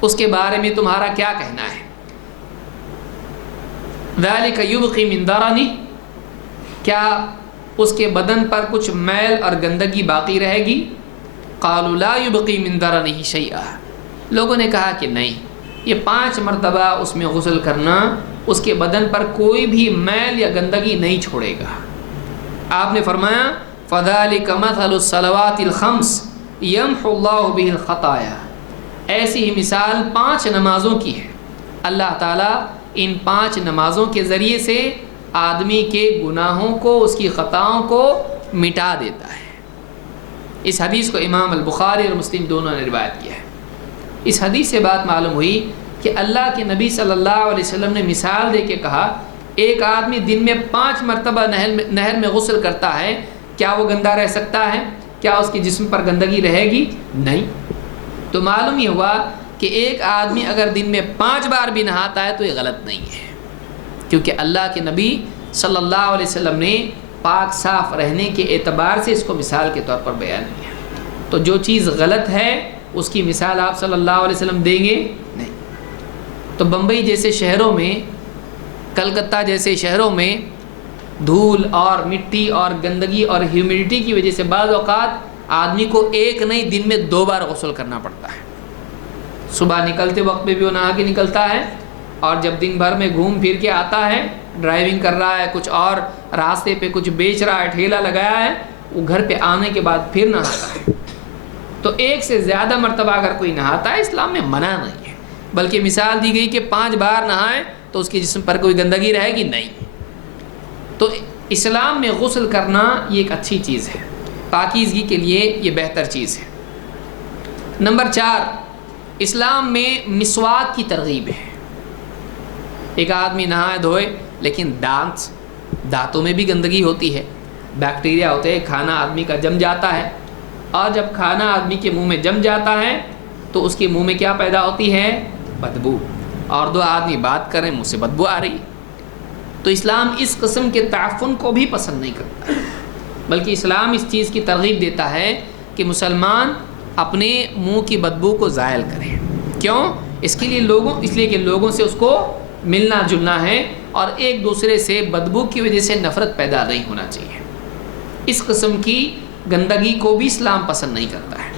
اس کے بارے میں تمہارا کیا کہنا ہے؟ ذالک یبقی من درنہ، کیا اس کے بدن پر کچھ میل اور گندگی باقی رہے گی؟ قالوا لا یبقی من درنہ شیئا، لوگوں نے کہا کہ نہیں، یہ 5 مرتبہ اس میں غسل کرنا اس کے بدن پر کوئی بھی میل یا گندگی نہیں چھوڑے گا۔ آپ نے فرمایا فذالک مثل الصلوات الخمس یمحو اللہ بہ الخطایا، ایسی ہی مثال 5 نمازوں کی ہے، اللہ تعالیٰ ان 5 نمازوں کے ذریعے سے آدمی کے گناہوں کو، اس کی خطاؤں کو مٹا دیتا ہے۔ اس حدیث کو امام البخاری اور مسلم دونوں نے روایت کیا ہے۔ اس حدیث سے بات معلوم ہوئی کہ اللہ کے نبی صلی اللہ علیہ وسلم نے مثال دے کے کہا ایک آدمی دن میں 5 مرتبہ نہر میں غسل کرتا ہے، کیا وہ گندہ رہ سکتا ہے؟ کیا اس کے جسم پر گندگی رہے گی؟ نہیں۔ تو معلوم یہ ہوا کہ ایک آدمی اگر دن میں 5 بار بھی نہاتا ہے تو یہ غلط نہیں ہے، کیونکہ اللہ کے نبی صلی اللہ علیہ وسلم نے پاک صاف رہنے کے اعتبار سے اس کو مثال کے طور پر بیان کیا۔ تو جو چیز غلط ہے اس کی مثال آپ صلی اللہ علیہ وسلم دیں گے نہیں۔ تو بمبئی جیسے شہروں میں، کلکتہ جیسے شہروں میں دھول اور مٹی اور گندگی اور ہیومیڈیٹی کی وجہ سے بعض اوقات آدمی کو ایک نہیں دن میں 2 بار غسل کرنا پڑتا ہے۔ صبح نکلتے وقت میں بھی وہ نہا کے نکلتا ہے، اور جب دن بھر میں گھوم پھر کے آتا ہے، ڈرائیونگ کر رہا ہے، کچھ اور راستے پہ کچھ بیچ رہا ہے، ٹھیلا لگایا ہے، وہ گھر پہ آنے کے بعد پھر نہاتا ہے۔ تو ایک سے زیادہ مرتبہ اگر کوئی نہاتا ہے اسلام میں منع نہیں ہے، بلکہ مثال دی گئی کہ 5 بار نہائے تو اس کے جسم پر کوئی گندگی رہے گی نہیں۔ تو اسلام میں غسل کرنا یہ ایک اچھی چیز ہے، پاکیزگی کے لیے یہ بہتر چیز ہے۔ نمبر 4، اسلام میں مسواک کی ترغیب ہے۔ ایک آدمی نہائے دھوئے لیکن دانتوں میں بھی گندگی ہوتی ہے، بیکٹیریا ہوتے ہیں، کھانا آدمی کا جم جاتا ہے، اور جب کھانا آدمی کے منہ میں جم جاتا ہے تو اس کے منہ میں کیا پیدا ہوتی ہے؟ بدبو، اور 2 آدمی بات کریں منہ سے بدبو آ رہی۔ تو اسلام اس قسم کے تعفن کو بھی پسند نہیں کرتا، بلکہ اسلام اس چیز کی ترغیب دیتا ہے کہ مسلمان اپنے منہ کی بدبو کو زائل کریں۔ کیوں؟ اس لیے کہ لوگوں سے اس کو ملنا جلنا ہے، اور ایک دوسرے سے بدبو کی وجہ سے نفرت پیدا نہیں ہونا چاہیے۔ اس قسم کی گندگی کو بھی اسلام پسند نہیں کرتا ہے۔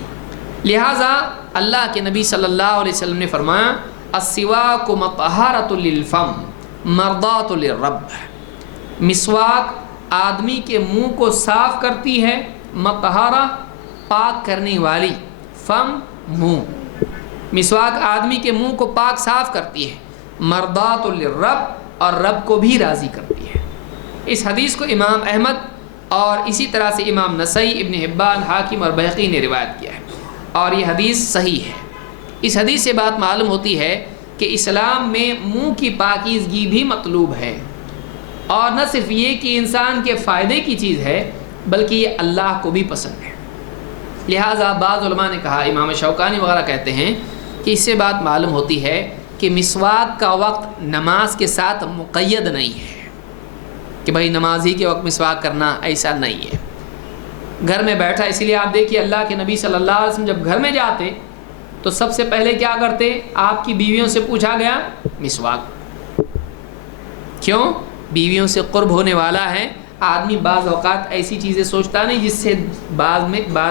لہٰذا اللہ کے نبی صلی اللہ علیہ وسلم نے فرمایا السواک مطہرۃ للفم مرضات للرب، مسواک آدمی کے منہ کو صاف کرتی ہے، مطہرہ پاک کرنے والی، فم منہ، مسواک آدمی کے منہ کو پاک صاف کرتی ہے، مرضات للرب اور رب کو بھی راضی کرتی ہے۔ اس حدیث کو امام احمد اور اسی طرح سے امام نسائی، ابن حبان، حاکم اور بہقی نے روایت کیا ہے، اور یہ حدیث صحیح ہے۔ اس حدیث سے بات معلوم ہوتی ہے کہ اسلام میں منہ کی پاکیزگی بھی مطلوب ہے، اور نہ صرف یہ کہ انسان کے فائدے کی چیز ہے بلکہ یہ اللہ کو بھی پسند ہے۔ لہٰذا بعض علماء نے کہا، امام شوکانی وغیرہ کہتے ہیں کہ اس سے بات معلوم ہوتی ہے کہ مسواک کا وقت نماز کے ساتھ مقید نہیں ہے، کہ بھائی نماز ہی کے وقت مسواک کرنا، ایسا نہیں ہے۔ گھر میں بیٹھا، اسی لیے آپ دیکھیے اللہ کے نبی صلی اللہ علیہ وسلم جب گھر میں جاتے تو سب سے پہلے کیا کرتے؟ آپ کی بیویوں سے پوچھا گیا مسواک. کیوں؟ بیویوں سے قرب ہونے والا ہے. آدمی بعض اوقات ایسی چیزیں سوچتا نہیں جس سے بعد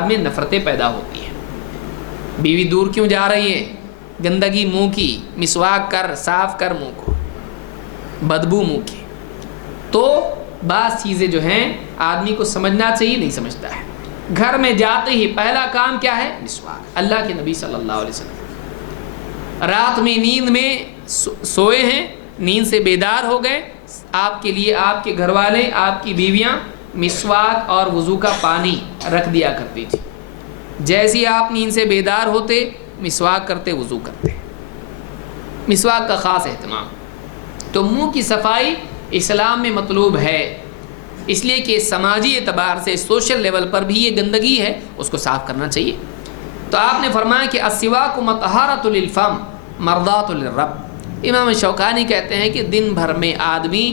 میں نفرتیں پیدا ہوتی ہیں. بیوی دور کیوں جا رہی ہے؟ گندگی منہ کی، مسواک کر، صاف کر منہ کو، بدبو منہ کی. تو بعض چیزیں جو ہیں آدمی کو سمجھنا چاہیے، نہیں سمجھتا ہے. گھر میں جاتے ہی پہلا کام کیا ہے؟ مسواک. اللہ کے نبی صلی اللہ علیہ وسلم رات میں نیند میں سوئے ہیں، نیند سے بیدار ہو گئے، آپ کے لیے آپ کے گھر والے، آپ کی بیویاں مسواک اور وضو کا پانی رکھ دیا کرتی تھی. جیسے ہی آپ نیند سے بیدار ہوتے مسواک کرتے، وضو کرتے. مسواک کا خاص اہتمام. تو منہ کی صفائی اسلام میں مطلوب ہے، اس لیے کہ سماجی اعتبار سے سوشل لیول پر بھی یہ گندگی ہے، اس کو صاف کرنا چاہیے. تو آپ نے فرمایا کہ السواک مطہرۃ للفم مرضات للرب. امام شوکانی کہتے ہیں کہ دن بھر میں آدمی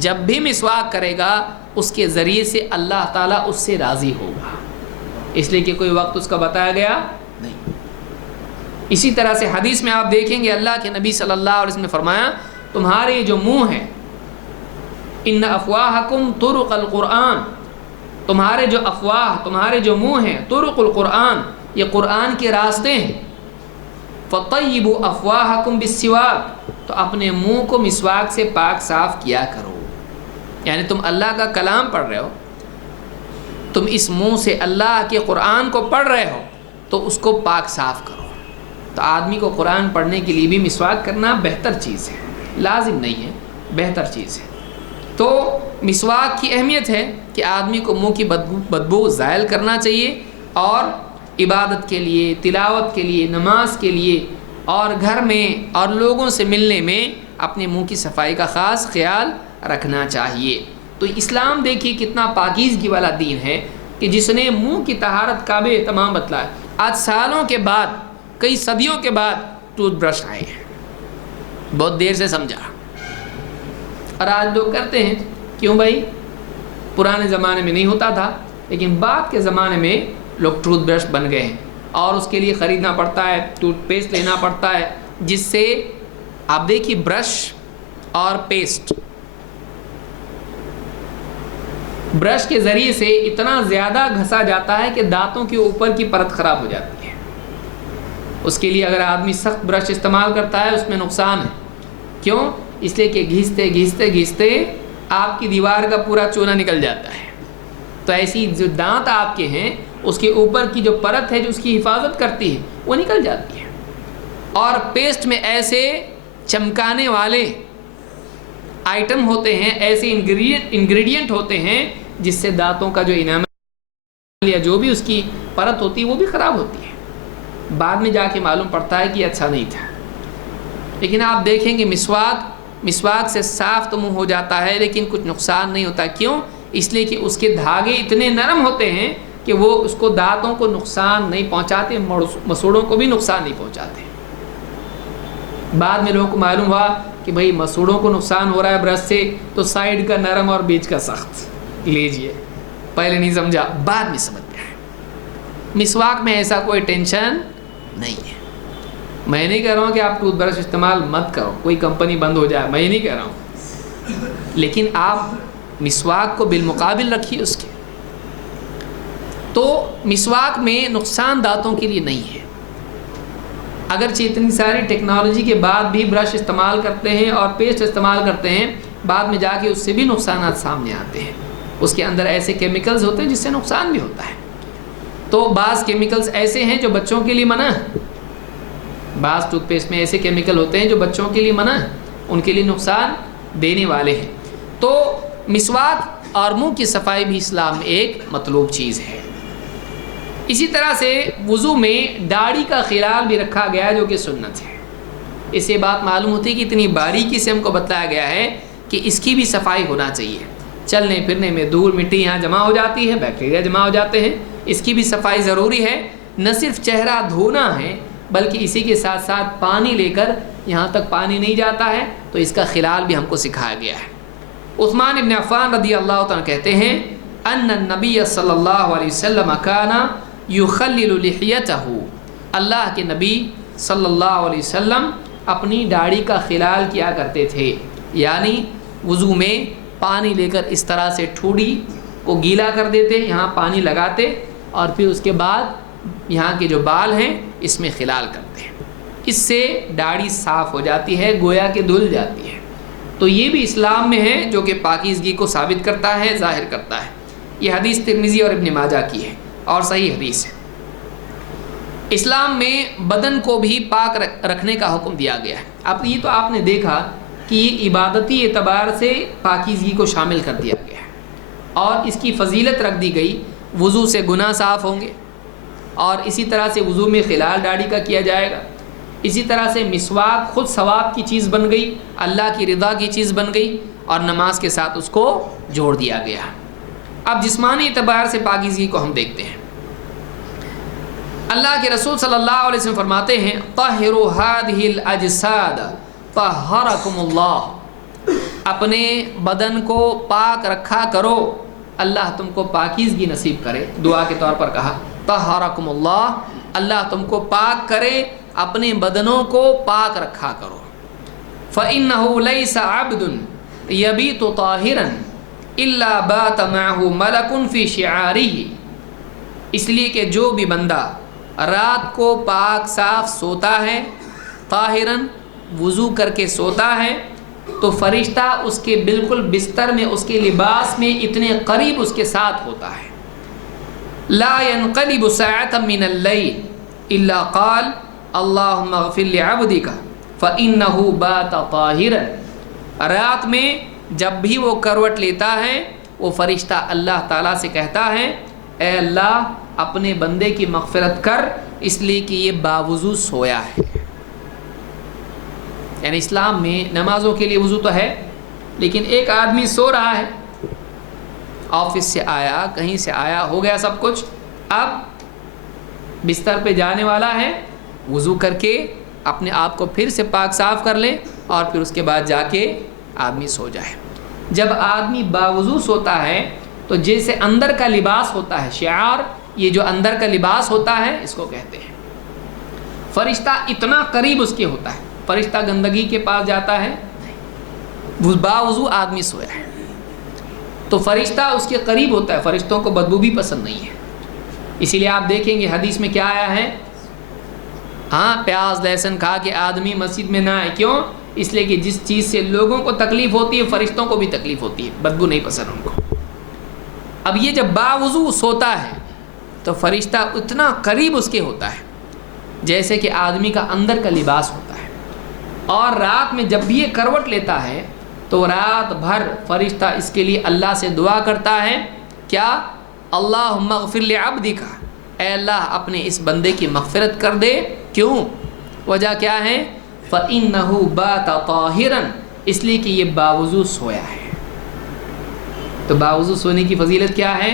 جب بھی مسواک کرے گا اس کے ذریعے سے اللہ تعالیٰ اس سے راضی ہوگا، اس لیے کہ کوئی وقت اس کا بتایا گیا نہیں. اسی طرح سے حدیث میں آپ دیکھیں گے اللہ کے نبی صلی اللہ علیہ وسلم نے فرمایا تمہارے جو منہ ہیں، ان افواہکم طرق القرآن، تمہارے جو افواہ، تمہارے جو منہ ہیں، طرق القرآن، یہ قرآن کے راستے ہیں. فطیبوا افواہکم بالسواک، تو اپنے منہ کو مسواک سے پاک صاف کیا کرو. یعنی تم اللہ کا کلام پڑھ رہے ہو، تم اس منہ سے اللہ کے قرآن کو پڑھ رہے ہو تو اس کو پاک صاف کرو. تو آدمی کو قرآن پڑھنے کے لیے بھی مسواک کرنا بہتر چیز ہے، لازم نہیں ہے، بہتر چیز ہے. تو مسواک کی اہمیت ہے کہ آدمی کو منہ کی بدبو زائل کرنا چاہیے، اور عبادت کے لیے، تلاوت کے لیے، نماز کے لیے، اور گھر میں اور لوگوں سے ملنے میں اپنے منہ کی صفائی کا خاص خیال رکھنا چاہیے. تو اسلام دیکھیے کتنا پاکیزگی والا دین ہے کہ جس نے منہ کی طہارت کا بھی اہتمام بتلایا. آج سالوں کے بعد، کئی صدیوں کے بعد ٹوتھ برش آئے ہیں، بہت دیر سے سمجھا. اور آج لوگ کرتے ہیں، کیوں بھائی؟ پرانے زمانے میں نہیں ہوتا تھا، لیکن بعد کے زمانے میں لوگ ٹوتھ برش بن گئے ہیں، اور اس کے لیے خریدنا پڑتا ہے، ٹوتھ پیسٹ لینا پڑتا ہے، جس سے آپ دیکھیے برش اور پیسٹ، برش کے ذریعے سے اتنا زیادہ گھسا جاتا ہے کہ دانتوں کے اوپر کی پرت خراب ہو جاتی ہے. اس کے لیے اگر آدمی سخت برش استعمال کرتا ہے اس میں نقصان ہے. کیوں؟ اس لیے کہ گھستے گھستے گھستے آپ کی دیوار کا پورا چونا نکل جاتا ہے. تو ایسی جو دانت آپ کے ہیں اس کے اوپر کی جو پرت ہے جو اس کی حفاظت کرتی ہے وہ نکل جاتی ہے. اور پیسٹ میں ایسے چمکانے والے آئٹم ہوتے ہیں، ایسے انگریڈینٹ ہوتے ہیں جس سے دانتوں کا جو انامل یا جو بھی اس کی پرت ہوتی ہے وہ بھی خراب ہوتی ہے. بعد میں جا کے معلوم پڑتا ہے کہ یہ اچھا نہیں تھا. لیکن آپ دیکھیں گے مسواک سے صاف تو منہ ہو جاتا ہے لیکن کچھ نقصان نہیں ہوتا. کیوں؟ اس لیے کہ اس کے دھاگے اتنے نرم ہوتے ہیں کہ وہ اس کو دانتوں کو نقصان نہیں پہنچاتے، مسوڑوں کو بھی نقصان نہیں پہنچاتے. بعد میں لوگوں کو معلوم ہوا کہ بھئی مسوڑوں کو نقصان ہو رہا ہے برش سے، تو سائیڈ کا نرم اور بیچ کا سخت لیجئے. پہلے نہیں سمجھا، بعد میں سمجھ گیا. مسواک میں ایسا کوئی ٹینشن نہیں ہے. میں نہیں کہہ رہا ہوں کہ آپ ٹوتھ برش استعمال مت کرو، کوئی کمپنی بند ہو جائے، میں نہیں کہہ رہا ہوں، لیکن آپ مسواک کو بالمقابل رکھیے اس کے. تو مسواک میں نقصان دانتوں کے لیے نہیں ہے. اگرچہ اتنی ساری ٹیکنالوجی کے بعد بھی برش استعمال کرتے ہیں اور پیسٹ استعمال کرتے ہیں، بعد میں جا کے اس سے بھی نقصانات سامنے آتے ہیں. اس کے اندر ایسے کیمیکلز ہوتے ہیں جس سے نقصان بھی ہوتا ہے. تو بعض کیمیکلز ایسے ہیں جو بچوں کے لیے منع ہے، بعض ٹوتھ پیسٹ میں ایسے کیمیکل ہوتے ہیں جو بچوں کے لیے منع ہے، ان کے لیے نقصان دینے والے ہیں. تو مسواک اور منہ کی صفائی بھی اسلام میں ایک مطلوب چیز ہے. اسی طرح سے وضو میں داڑھی کا خلال بھی رکھا گیا ہے جو کہ سنت ہے. اس سے بات معلوم ہوتی ہے کہ اتنی باریکی سے ہم کو بتایا گیا ہے کہ اس کی بھی صفائی ہونا چاہیے. چلنے پھرنے میں دھول مٹی یہاں جمع ہو جاتی ہے، بیکٹیریا جمع ہو جاتے ہیں، اس کی بھی صفائی ضروری ہے. نہ صرف چہرہ دھونا ہے بلکہ اسی کے ساتھ ساتھ پانی لے کر، یہاں تک پانی نہیں جاتا ہے تو اس کا خلال بھی ہم کو سکھایا گیا ہے. عثمان ابن عفان رضی اللہ تعالیٰ کہتے ہیں ان النبی صلی اللہ علیہ وسلم کان یخلل لحیتہ، اللہ کے نبی صلی اللہ علیہ وسلم اپنی داڑھی کا خلال کیا کرتے تھے، یعنی وضو میں پانی لے کر اس طرح سے ٹھوڑی کو گیلا کر دیتے، یہاں پانی لگاتے اور پھر اس کے بعد یہاں کے جو بال ہیں اس میں خلال کرتے ہیں، اس سے داڑھی صاف ہو جاتی ہے، گویا کہ دھل جاتی ہے۔ تو یہ بھی اسلام میں ہے جو کہ پاکیزگی کو ثابت کرتا ہے، ظاہر کرتا ہے۔ یہ حدیث ترمذی اور ابن ماجہ کی ہے اور صحیح حدیث ہے۔ اسلام میں بدن کو بھی پاک رکھنے کا حکم دیا گیا ہے۔ اب یہ تو آپ نے دیکھا کہ یہ عبادتی اعتبار سے پاکیزگی کو شامل کر دیا گیا ہے اور اس کی فضیلت رکھ دی گئی، وضو سے گناہ صاف ہوں گے، اور اسی طرح سے وضو میں خلال داڑھی کا کیا جائے گا، اسی طرح سے مسواک خود ثواب کی چیز بن گئی، اللہ کی رضا کی چیز بن گئی، اور نماز کے ساتھ اس کو جوڑ دیا گیا۔ اب جسمانی اعتبار سے پاکیزگی کو ہم دیکھتے ہیں۔ اللہ کے رسول صلی اللہ علیہ وسلم فرماتے ہیں طہروا هذه الاجساد طہرکم اللہ، اپنے بدن کو پاک رکھا کرو، اللہ تم کو پاکیزگی نصیب کرے۔ دعا کے طور پر کہا طہرکم اللہ، اللہ تم کو پاک کرے، اپنے بدنوں کو پاک رکھا کرو۔ فإنه ليس عبد يبيت طاهرا الا بات معه ملك في شعاره، اس لیے کہ جو بھی بندہ رات کو پاک صاف سوتا ہے، طاہراً وضو کر کے سوتا ہے، تو فرشتہ اس کے بالکل بستر میں، اس کے لباس میں اتنے قریب اس کے ساتھ ہوتا ہے۔ لا ينقلب ساعة من الليل الا قال اللهم اغفر لعبدك فإنه بات طاهرا، رات میں جب بھی وہ کروٹ لیتا ہے وہ فرشتہ اللہ تعالیٰ سے کہتا ہے اے اللہ اپنے بندے کی مغفرت کر، اس لیے کہ یہ باوضو سویا ہے۔ یعنی اسلام میں نمازوں کے لیے وضو تو ہے، لیکن ایک آدمی سو رہا ہے، آفس سے آیا، کہیں سے آیا، ہو گیا سب کچھ، اب بستر پہ جانے والا ہے، وضو کر کے اپنے آپ کو پھر سے پاک صاف کر لے اور پھر اس کے بعد جا کے آدمی سو جائے۔ جب آدمی باوضو سوتا ہے تو جیسے اندر کا لباس ہوتا ہے، شعار، یہ جو اندر کا لباس ہوتا ہے اس کو کہتے ہیں، فرشتہ اتنا قریب اس کے ہوتا ہے۔ فرشتہ گندگی کے پاس جاتا ہے؟ باوضو آدمی سویا ہے تو فرشتہ اس کے قریب ہوتا ہے، فرشتوں کو بدبو بھی پسند نہیں ہے۔ اسی لیے آپ دیکھیں گے حدیث میں کیا آیا ہے، ہاں پیاز لہسن کھا کے آدمی مسجد میں نہ آئے، کیوں؟ اس لیے کہ جس چیز سے لوگوں کو تکلیف ہوتی ہے فرشتوں کو بھی تکلیف ہوتی ہے، بدبو نہیں پسند ان کو۔ اب یہ جب باوضو سوتا ہے تو فرشتہ اتنا قریب اس کے ہوتا ہے جیسے کہ آدمی کا اندر کا لباس ہوتا ہے، اور رات میں جب بھی یہ کروٹ لیتا ہے تو رات بھر فرشتہ اس کے لیے اللہ سے دعا کرتا ہے، کیا؟ اللہم اغفر لعبدک، اے اللہ اپنے اس بندے کی مغفرت کر دے۔ کیوں؟ وجہ کیا ہے؟ فإنہ بات طاہرا، اس لیے کہ یہ باوضو سویا ہے۔ تو باوضو سونے کی فضیلت کیا ہے؟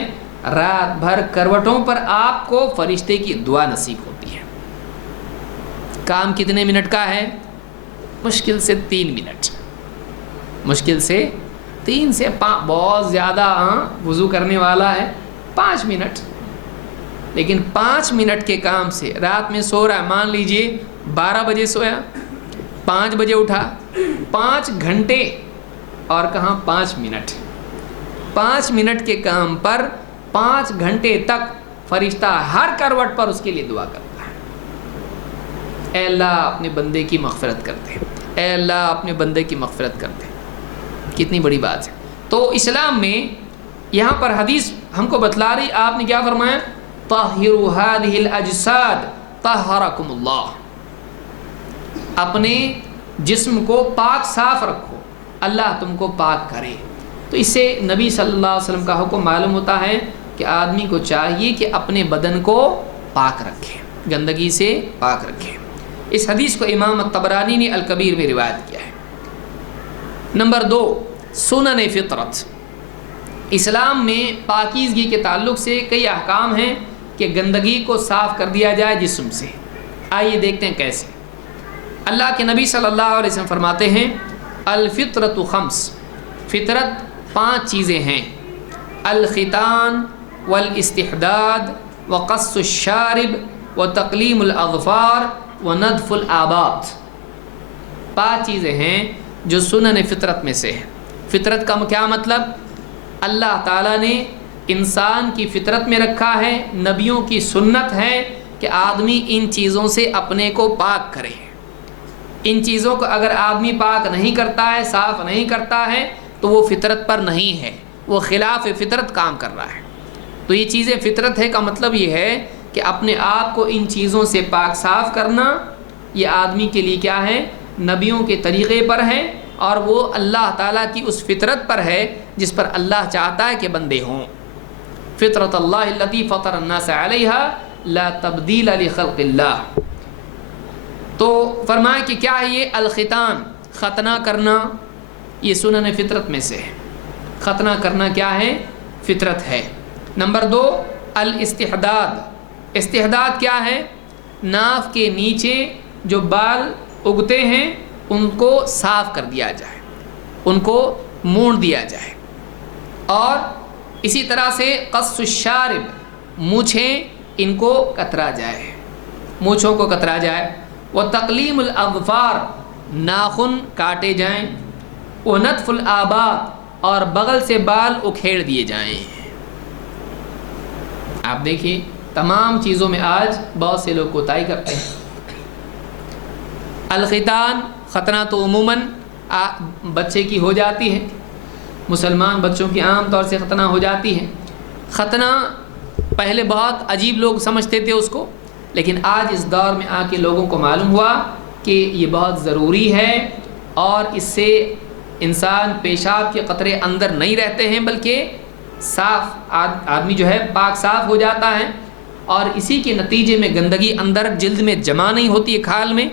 رات بھر کروٹوں پر آپ کو فرشتے کی دعا نصیب ہوتی ہے۔ کام کتنے منٹ کا ہے؟ مشکل سے 3 منٹ، مشکل سے 3 سے 5، بہت زیادہ وضو کرنے والا ہے 5 منٹ، لیکن 5 منٹ کے کام سے رات میں سو رہا ہے، مان لیجئے 12 بجے سویا، 5 بجے اٹھا، 5 گھنٹے، اور کہاں 5 منٹ، 5 منٹ کے کام پر 5 گھنٹے تک فرشتہ ہر کروٹ پر اس کے لیے دعا کرتا ہے، اے اللہ اپنے بندے کی مغفرت کرتے، اے اللہ اپنے بندے کی مغفرت کرتے۔ کتنی بڑی بات ہے۔ تو اسلام میں یہاں پر حدیث ہم کو بتلا رہی، آپ نے کیا فرمایا؟ طہروا هذه الاجساد طہرکم اللہ، اپنے جسم کو پاک صاف رکھو، اللہ تم کو پاک کرے۔ تو اس سے نبی صلی اللہ علیہ وسلم کا حکم معلوم ہوتا ہے کہ آدمی کو چاہیے کہ اپنے بدن کو پاک رکھے، گندگی سے پاک رکھے۔ اس حدیث کو امام الطبرانی نے الکبیر میں روایت کیا ہے۔ نمبر 2، سنن فطرت۔ اسلام میں پاکیزگی کے تعلق سے کئی احکام ہیں کہ گندگی کو صاف کر دیا جائے جسم سے۔ آئیے دیکھتے ہیں کیسے۔ اللہ کے نبی صلی اللہ علیہ وسلم فرماتے ہیں الفطرت 5، فطرت 5 چیزیں ہیں، الختان والاستحداد وقص الشارب وتقلیم الاظفار و ندف الآبات 5 چیزیں ہیں جو سنن فطرت میں سے ہے۔ فطرت کا کیا مطلب؟ اللہ تعالیٰ نے انسان کی فطرت میں رکھا ہے، نبیوں کی سنت ہے کہ آدمی ان چیزوں سے اپنے کو پاک کرے۔ ان چیزوں کو اگر آدمی پاک نہیں کرتا ہے، صاف نہیں کرتا ہے، تو وہ فطرت پر نہیں ہے، وہ خلاف فطرت کام کر رہا ہے۔ تو یہ چیزیں فطرت ہے کا مطلب یہ ہے کہ اپنے آپ کو ان چیزوں سے پاک صاف کرنا، یہ آدمی کے لیے کیا ہے؟ نبیوں کے طریقے پر ہے، اور وہ اللہ تعالیٰ کی اس فطرت پر ہے جس پر اللہ چاہتا ہے کہ بندے ہوں۔ فطرت اللہ التی فطر الناس علیہا لا تبدیل لخلق اللہ۔ تو فرمایا کہ کیا ہے یہ؟ الختان، ختنہ کرنا، یہ سنن فطرت میں سے ہے۔ ختنہ کرنا کیا ہے؟ فطرت ہے۔ نمبر 2 الاستحداد۔ استحداد کیا ہے؟ ناف کے نیچے جو بال اگتے ہیں ان کو صاف کر دیا جائے، ان کو مونڈ دیا جائے۔ اور اسی طرح سے قص الشارب، مونچھیں ان کو کترا جائے، مونچھوں کو کترا جائے۔ وتقلیم الاظفار، ناخن کاٹے جائیں۔ ونتف الآبات، اور بغل سے بال اکھیڑ دیے جائیں۔ آپ دیکھیے تمام چیزوں میں آج بہت سے لوگ کوتاہی کرتے ہیں۔ الختان، ختنہ تو عموماً بچے کی ہو جاتی ہے، مسلمان بچوں کی عام طور سے ختنہ ہو جاتی ہے۔ ختنہ پہلے بہت عجیب لوگ سمجھتے تھے اس کو، لیکن آج اس دور میں آ کے لوگوں کو معلوم ہوا کہ یہ بہت ضروری ہے، اور اس سے انسان پیشاب کے قطرے اندر نہیں رہتے ہیں بلکہ صاف آدمی جو ہے پاک صاف ہو جاتا ہے، اور اسی کے نتیجے میں گندگی اندر جلد میں جمع نہیں ہوتی ہے، کھال میں،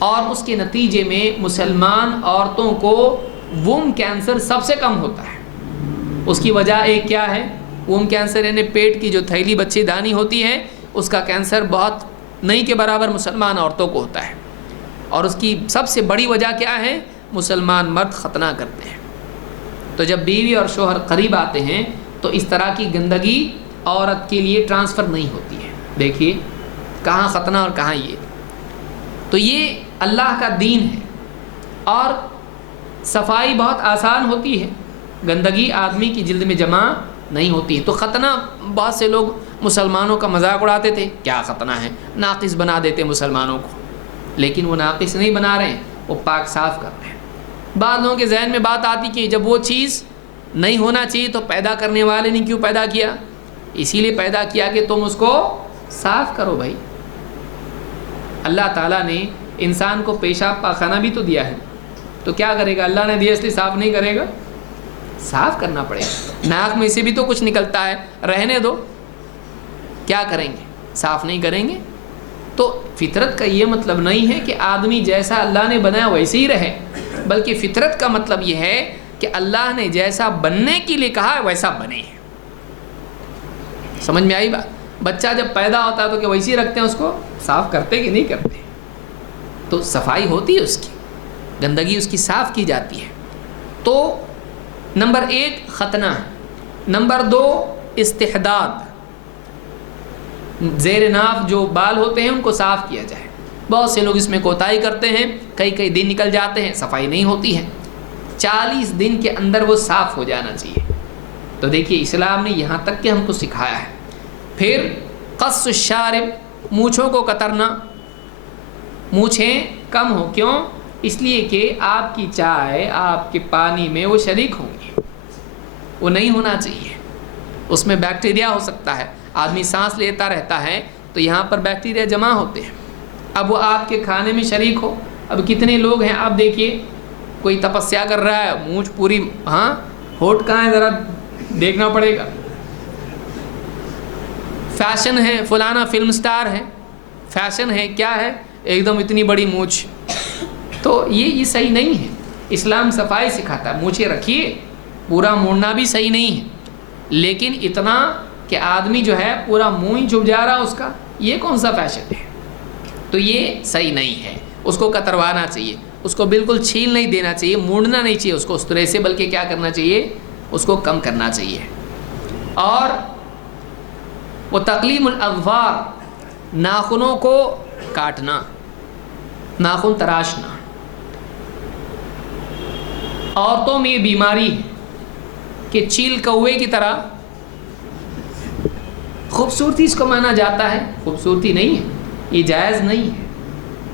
اور اس کے نتیجے میں مسلمان عورتوں کو ووم کینسر سب سے کم ہوتا ہے۔ اس کی وجہ ایک کیا ہے؟ ووم کینسر یعنی پیٹ کی جو تھیلی بچے دانی ہوتی ہے، اس کا کینسر بہت نہیں کے برابر مسلمان عورتوں کو ہوتا ہے، اور اس کی سب سے بڑی وجہ کیا ہے؟ مسلمان مرد ختنہ کرتے ہیں۔ تو جب بیوی اور شوہر قریب آتے ہیں تو اس طرح کی گندگی عورت کے لیے ٹرانسفر نہیں ہوتی ہے۔ دیکھیے کہاں ختنہ اور کہاں یہ۔ تو یہ اللہ کا دین ہے، اور صفائی بہت آسان ہوتی ہے، گندگی آدمی کی جلد میں جمع نہیں ہوتی ہے۔ تو ختنہ بہت سے لوگ مسلمانوں کا مذاق اڑاتے تھے، کیا ختنہ ہے، ناقص بنا دیتے مسلمانوں کو، لیکن وہ ناقص نہیں بنا رہے ہیں، وہ پاک صاف کر رہے ہیں۔ بعض لوگوں کے ذہن میں بات آتی کہ جب وہ چیز نہیں ہونا چاہیے تو پیدا کرنے والے نے کیوں پیدا کیا؟ اسی لیے پیدا کیا کہ تم اس کو صاف کرو بھائی۔ اللہ تعالیٰ نے انسان کو پیشاب پاخانہ بھی تو دیا ہے، تو کیا کرے گا؟ اللہ نے دیا اس لیے صاف نہیں کرے گا؟ صاف کرنا پڑے گا۔ ناک میں سے بھی تو کچھ نکلتا ہے، رہنے دو، کیا کریں گے؟ صاف نہیں کریں گے۔ تو فطرت کا یہ مطلب نہیں ہے کہ آدمی جیسا اللہ نے بنایا ویسے ہی رہے، بلکہ فطرت کا مطلب یہ ہے کہ اللہ نے جیسا بننے کے لیے کہا ہے ویسا بنے۔ سمجھ میں آئی بات؟ بچہ جب پیدا ہوتا ہے تو کہ ویسے ہی رکھتے ہیں اس کو، صاف کرتے کہ نہیں کرتے؟ تو صفائی ہوتی ہے اس کی، گندگی اس کی صاف کی جاتی ہے۔ تو نمبر 1 ختنہ ہے۔ نمبر 2 استحداد، زیر ناف جو بال ہوتے ہیں ان کو صاف کیا جائے۔ بہت سے لوگ اس میں کوتاہی کرتے ہیں، کئی دن نکل جاتے ہیں، صفائی نہیں ہوتی ہے۔ 40 دن کے اندر وہ صاف ہو جانا چاہیے۔ تو دیکھیے اسلام نے یہاں تک کہ ہم کو سکھایا ہے۔ پھر قص الشارب، مونچھوں کو کترنا، مونچھیں کم ہو، کیوں؟ اس لیے کہ آپ کی چائے آپ کے پانی میں وہ شریک ہوں گی، وہ نہیں ہونا چاہیے، اس میں بیکٹیریا ہو سکتا ہے، آدمی سانس لیتا رہتا ہے تو یہاں پر بیکٹیریا جمع ہوتے ہیں۔ اب وہ آپ کے کھانے میں شریک ہو، اب کتنے لوگ ہیں آپ دیکھیے، کوئی تپسیا کر رہا ہے، مونچھ پوری، ہاں ہونٹ کہاں ہے ذرا دیکھنا پڑے گا، فیشن ہے، فلانا فلم سٹار ہے، فیشن ہے، کیا ہے، ایک دم اتنی بڑی مونچھ۔ تو یہ صحیح نہیں ہے۔ اسلام صفائی سکھاتا ہے، مونچھیں رکھیے، پورا موڑنا بھی صحیح نہیں ہے، لیکن اتنا کہ آدمی جو ہے پورا منہ ہی چھپ جا رہا اس کا، یہ کون سا فیشن ہے؟ تو یہ صحیح نہیں ہے، اس کو کتروانا چاہیے، اس کو بالکل چھیل نہیں دینا چاہیے، موڑنا نہیں چاہیے اس کو اس طرح سے، بلکہ کیا کرنا چاہیے؟ اس کو کم کرنا چاہیے۔ اور وہ تقلیم الاظفار، ناخنوں کو کاٹنا، ناخن تراشنا۔ عورتوں میں یہ بیماری ہے کہ چیل کوے کی طرح، خوبصورتی اس کو مانا جاتا ہے، خوبصورتی نہیں ہے، یہ جائز نہیں ہے،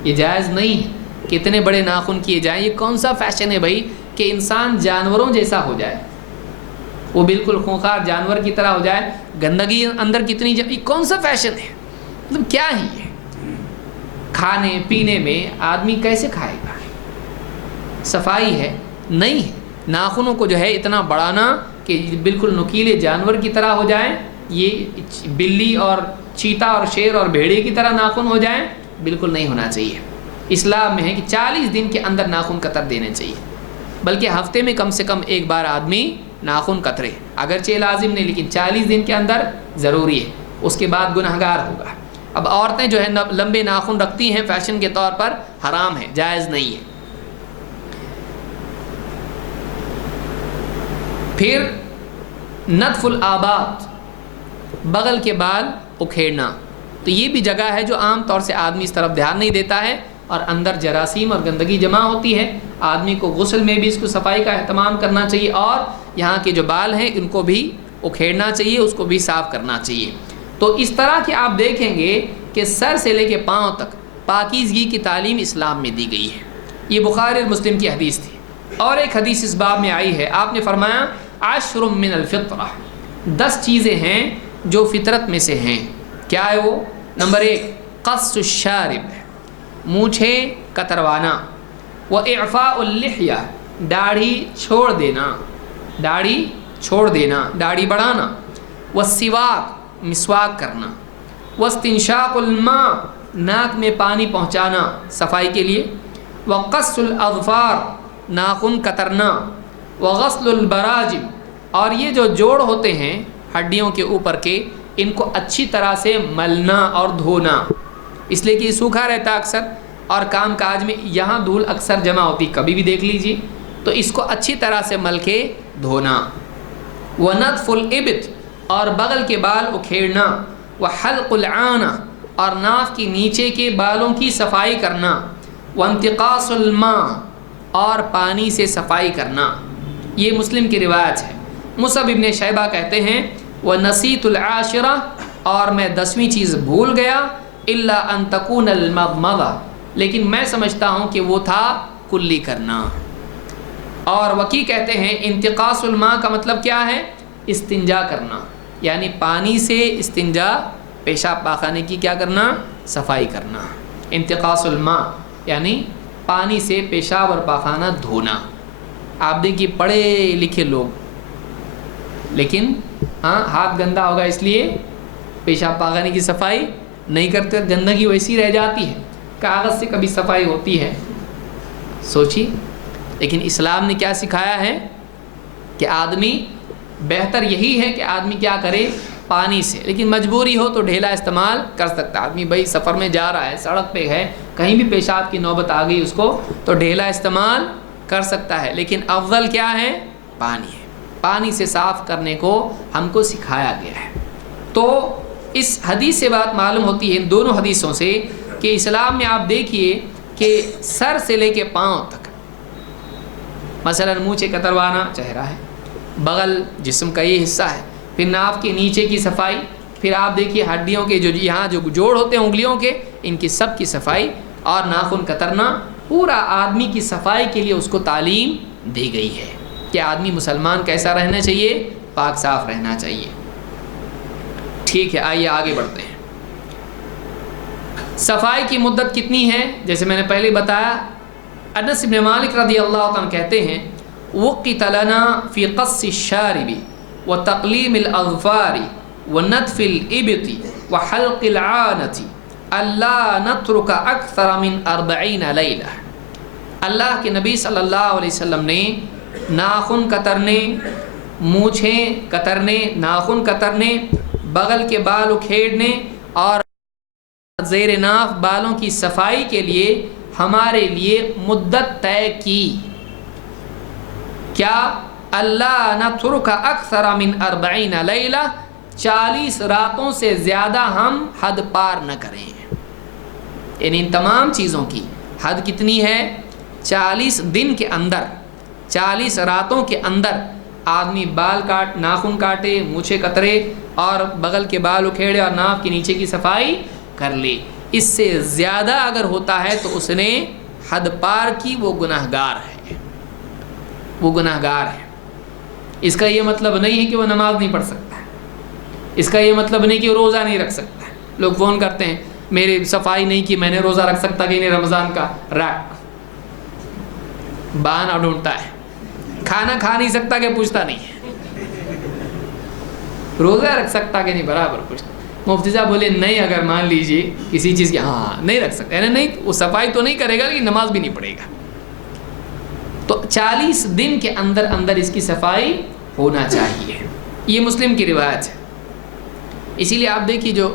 یہ جائز نہیں ہے کہ اتنے بڑے ناخن کیے جائیں۔ یہ کون سا فیشن ہے بھائی کہ انسان جانوروں جیسا ہو جائے، وہ بالکل خونخوار جانور کی طرح ہو جائے، گندگی اندر کتنی یہ کون سا فیشن ہے؟ مطلب کیا ہی ہے؟ کھانے پینے میں آدمی کیسے کھائے گا؟ صفائی ہے نہیں ہے۔ ناخنوں کو جو ہے اتنا بڑھانا کہ بالکل نکیلے جانور کی طرح ہو جائیں، یہ بلی اور چیتا اور شیر اور بھیڑیے کی طرح ناخن ہو جائیں، بالکل نہیں ہونا چاہیے۔ اسلام میں ہے کہ 40 دن کے اندر ناخن قطر دینے چاہیے، بلکہ ہفتے میں کم سے کم ایک بار آدمی ناخن قطرے، اگرچہ لازم نہیں لیکن 40 دن کے اندر ضروری ہے، اس کے بعد گنہگار ہوگا۔ اب عورتیں جو ہے لمبے ناخن رکھتی ہیں فیشن کے طور پر، حرام ہے، جائز نہیں ہے۔ پھر نتف الآبات، بغل کے بال اکھیڑنا، تو یہ بھی جگہ ہے جو عام طور سے آدمی اس طرف دھیان نہیں دیتا ہے، اور اندر جراثیم اور گندگی جمع ہوتی ہے۔ آدمی کو غسل میں بھی اس کو صفائی کا اہتمام کرنا چاہیے، اور یہاں کے جو بال ہیں ان کو بھی اکھیڑنا چاہیے، اس کو بھی صاف کرنا چاہیے۔ تو اس طرح کہ آپ دیکھیں گے کہ سر سے لے کے پاؤں تک پاکیزگی کی تعلیم اسلام میں دی گئی ہے۔ یہ بخاری اور مسلم کی حدیث تھی۔ اور ایک حدیث اس باب میں آئی ہے، آپ نے فرمایا 10 من الفطرہ، 10 چیزیں ہیں جو فطرت میں سے ہیں۔ کیا ہے وہ؟ نمبر 1 قص الشارب، مونچھیں کتروانا، واعفاء اللحیہ، داڑھی چھوڑ دینا، داڑھی چھوڑ دینا، داڑھی بڑھانا، والسواک، مسواک کرنا، واستنشاق الماء، ناک میں پانی پہنچانا صفائی کے لیے، وقص الاظفار، ناخن کترنا، وغسل البراجم، اور یہ جو جوڑ ہوتے ہیں ہڈیوں کے اوپر کے، ان کو اچھی طرح سے ملنا اور دھونا، اس لیے کہ یہ سوکھا رہتا اکثر، اور کام کاج میں یہاں دھول اکثر جمع ہوتی، کبھی بھی دیکھ لیجیے، تو اس کو اچھی طرح سے مل کے دھونا۔ وَنَتْفُ الْإِبْطِ، اور بغل کے بال اکھیڑنا، وَحَلْقُ الْعَانَةِ، اور ناف کے نیچے کے بالوں کی صفائی کرنا، وَانْتِقَاصُ الْمَاءِ، اور پانی سے صفائی کرنا۔ یہ مسلم کی روایت ہے۔ مصعب ابن شیبہ کہتے ہیں وَنَسِيتُ الْعَاشِرَةَ، اور میں 10ویں چیز بھول گیا، إِلَّا أَن تَكُونَ الْمَضْمَضَةَ، لیکن میں سمجھتا ہوں کہ وہ تھا کلی کرنا۔ اور وکی کہتے ہیں انتقاص الماء کا مطلب کیا ہے؟ استنجا کرنا، یعنی پانی سے استنجا، پیشاب پاخانے کی کیا کرنا؟ صفائی کرنا۔ انتقاص الماء یعنی پانی سے پیشاب اور پاخانہ دھونا۔ آپ دیکھیے پڑھے لکھے لوگ، لیکن ہاتھ گندا ہوگا اس لیے پیشاب پاخانے کی صفائی نہیں کرتے، گندگی ویسی رہ جاتی ہے، کاغذ سے کبھی صفائی ہوتی ہے، سوچیے۔ لیکن اسلام نے کیا سکھایا ہے کہ آدمی بہتر یہی ہے کہ آدمی کیا کرے؟ پانی سے، لیکن مجبوری ہو تو ڈھیلا استعمال کر سکتا آدمی، بھائی سفر میں جا رہا ہے، سڑک پہ ہے، کہیں بھی پیشاب کی نوبت آ گئی اس کو تو ڈھیلا استعمال کر سکتا ہے، لیکن افضل کیا ہے؟ پانی ہے۔ پانی سے صاف کرنے کو ہم کو سکھایا گیا ہے۔ تو اس حدیث سے بات معلوم ہوتی ہے، ان دونوں حدیثوں سے، کہ اسلام میں آپ دیکھیے کہ سر سے لے کے پاؤں تک، مثلا منہ کتروانا چہرہ ہے، بغل جسم کا یہ حصہ ہے، پھر ناف کے نیچے کی صفائی، پھر آپ دیکھیے ہڈیوں کے جو یہاں جو جوڑ ہوتے ہیں انگلیوں کے، ان کی سب کی صفائی، اور ناخن کترنا، پورا آدمی کی صفائی کے لیے اس کو تعلیم دی گئی ہے کہ آدمی مسلمان کیسا رہنا چاہیے؟ پاک صاف رہنا چاہیے۔ ٹھیک ہے، آئیے آگے بڑھتے ہیں۔ صفائی کی مدت کتنی ہے؟ جیسے میں نے پہلے بتایا، انس بن مالک رضی اللہ عنہ کہتے ہیں وقت لنا فی قص الشارب وتقلیم الاظفار ونتف الابط وحلق العانة الا نترک اکثر من 40 لیلہ۔ اللہ کے نبی صلی اللہ علیہ وسلم نے ناخن کترنے، مونچھیں کترنے، ناخن کترنے، بغل کے بال اکھیڑنے اور زیر ناف بالوں کی صفائی کے لیے ہمارے لیے مدت طے کی۔ کیا؟ اللہ نترک اکثر من 40 لیلہ، 40 راتوں سے زیادہ ہم حد پار نہ کریں۔ یعنی ان تمام چیزوں کی حد کتنی ہے؟ 40 دن کے اندر، 40 راتوں کے اندر آدمی بال ناخن کاٹے، مونچھیں کترے اور بغل کے بال اکھیڑے اور ناک کے نیچے کی صفائی کر لے۔ اس سے زیادہ اگر ہوتا ہے تو اس نے حد پار کی، وہ گناہگار ہے، وہ گناہگار ہے۔ اس کا یہ مطلب نہیں ہے کہ وہ نماز نہیں پڑھ سکتا ہے، اس کا یہ مطلب نہیں کہ وہ روزہ نہیں رکھ سکتا ہے۔ لوگ فون کرتے ہیں میری صفائی نہیں کی، میں نے روزہ رکھ سکتا کہ نہیں رمضان کا؟ ریک بہانہ ڈھونڈتا ہے، کھانا کھا نہیں سکتا کہ پوچھتا نہیں ہے، روزہ رکھ سکتا کہ نہیں برابر پوچھتا۔ مفتی صاحب بولے نہیں، اگر مان لیجئے کسی چیز کی نہیں رکھ سکتا، یعنی نہیں، وہ صفائی تو نہیں کرے گا لیکن نماز بھی نہیں پڑھے گا، تو 40 دن کے اندر اندر اس کی صفائی ہونا چاہیے۔ یہ مسلم کی روایت ہے۔ اسی لیے آپ دیکھیے جو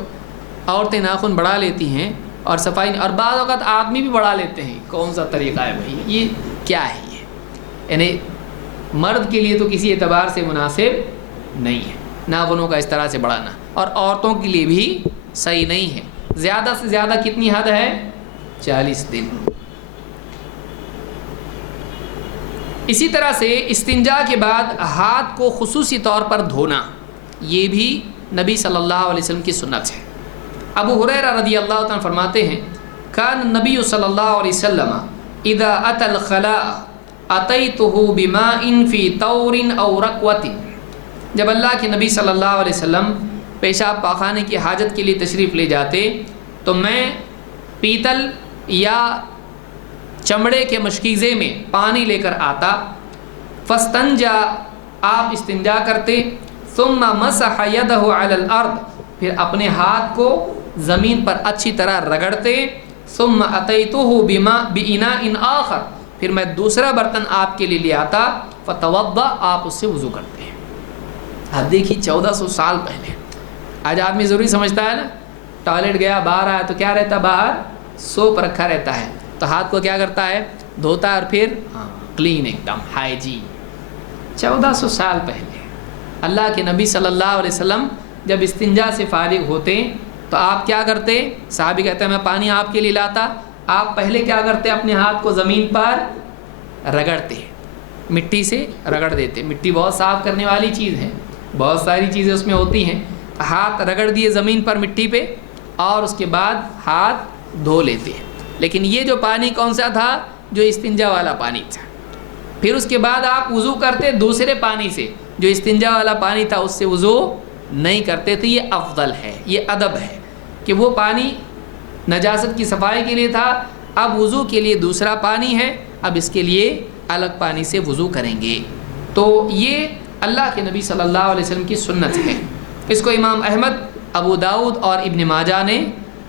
عورتیں ناخن بڑھا لیتی ہیں اور صفائی، اور بعض اوقات آدمی بھی بڑھا لیتے ہیں، کون سا طریقہ ہے بھائی؟ یہ کیا ہے؟ یہ یعنی مرد کے لیے تو کسی اعتبار سے مناسب نہیں ہے ناخنوں کا اس طرح سے بڑھانا، اور عورتوں کے لیے بھی صحیح نہیں ہے۔ زیادہ سے زیادہ کتنی حد ہے؟ 40 دن۔ اسی طرح سے استنجا کے بعد ہاتھ کو خصوصی طور پر دھونا، یہ بھی نبی صلی اللہ علیہ وسلم کی سنت ہے۔ ابو ہریرہ رضی اللہ عنہ فرماتے ہیں کان النبی صلی اللہ علیہ وسلم اذا اتى الخلاء اتيته بماء في طور او ركوة، جب اللہ کے نبی صلی اللہ علیہ وسلم پیشاب پاخانے کی حاجت کے لیے تشریف لے جاتے تو میں پیتل یا چمڑے کے مشکیزے میں پانی لے کر آتا، فاستنجا، آپ استنجا کرتے، ثم مسح یدہ علی الارض، پھر اپنے ہاتھ کو زمین پر اچھی طرح رگڑتے، ثم اتیتہ باناء آخر، پھر میں دوسرا برتن آپ کے لیے لے آتا، فتوضا، آپ اس سے وضو کرتے ہیں۔ اب دیکھیے 1400 سال پہلے، آج آدمی ضروری سمجھتا ہے نا، ٹوائلٹ گیا باہر آیا تو کیا رہتا؟ باہر سوپ رکھا رہتا ہے، تو ہاتھ کو کیا کرتا ہے؟ دھوتا ہے، اور پھر کلین، ایک دم ہائیجین۔ 1400 سال پہلے اللہ کے نبی صلی اللہ علیہ وسلم جب استنجا سے فارغ ہوتے تو آپ کیا کرتے؟ صحابی کہتے ہیں میں پانی آپ کے لیے لاتا، آپ پہلے کیا کرتے؟ اپنے ہاتھ کو زمین پر رگڑتے، مٹی سے رگڑ دیتے۔ مٹی بہت صاف کرنے والی چیز ہے، بہت ساری چیزیں اس میں ہوتی ہیں، ہاتھ رگڑ دیے زمین پر مٹی پہ، اور اس کے بعد ہاتھ دھو لیتے ہیں۔ لیکن یہ جو پانی کون سا تھا؟ جو استنجا والا پانی تھا۔ پھر اس کے بعد آپ وضو کرتے دوسرے پانی سے، جو استنجا والا پانی تھا اس سے وضو نہیں کرتے تھے۔ یہ افضل ہے، یہ ادب ہے کہ وہ پانی نجاست کی صفائی کے لیے تھا، اب وضو کے لیے دوسرا پانی ہے، اب اس کے لیے الگ پانی سے وضو کریں گے۔ تو یہ اللہ کے نبی صلی اللہ علیہ وسلم کی سنت ہے۔ اس کو امام احمد، ابو داؤد اور ابن ماجہ نے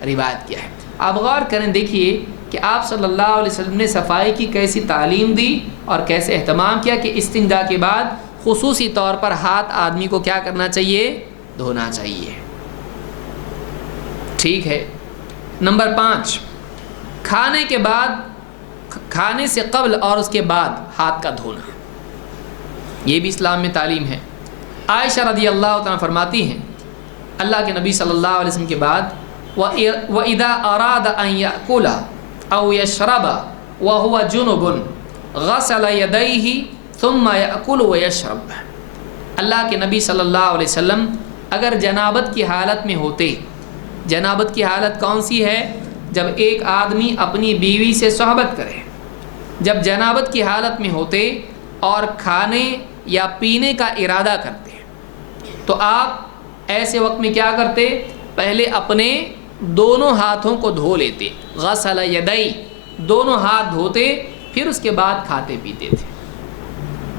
روایت کیا ہے۔ آپ غور کریں، دیکھیے کہ آپ صلی اللہ علیہ وسلم نے صفائی کی کیسی تعلیم دی اور کیسے اہتمام کیا کہ استنجا کے بعد خصوصی طور پر ہاتھ آدمی کو کیا کرنا چاہیے؟ دھونا چاہیے۔ ٹھیک ہے۔ نمبر 5، کھانے کے بعد، کھانے سے قبل اور اس کے بعد ہاتھ کا دھونا، یہ بھی اسلام میں تعلیم ہے۔ عائشہ رضی اللہ عنہ فرماتی ہیں اللہ کے نبی صلی اللہ علیہ وسلم کے بعد وَإِذَا أَرَادَ أَن يَأْكُلَ أَوْ يَشْرَبَ وَهُوَ جُنُبٌ غَسَلَ يَدَيْهِ ثُمَّ يَأْكُلُ وَيَشْرَبُ، اللہ کے نبی صلی اللہ علیہ وسلم اگر جنابت کی حالت میں ہوتے، جنابت کی حالت کون سی ہے؟ جب ایک آدمی اپنی بیوی سے صحبت کرے، جب جنابت کی حالت میں ہوتے اور کھانے یا پینے کا ارادہ کرتے تو آپ ایسے وقت میں کیا کرتے؟ پہلے اپنے دونوں ہاتھوں کو دھو لیتے، غسل یدئی، دونوں ہاتھ دھوتے، پھر اس کے بعد کھاتے پیتے تھے۔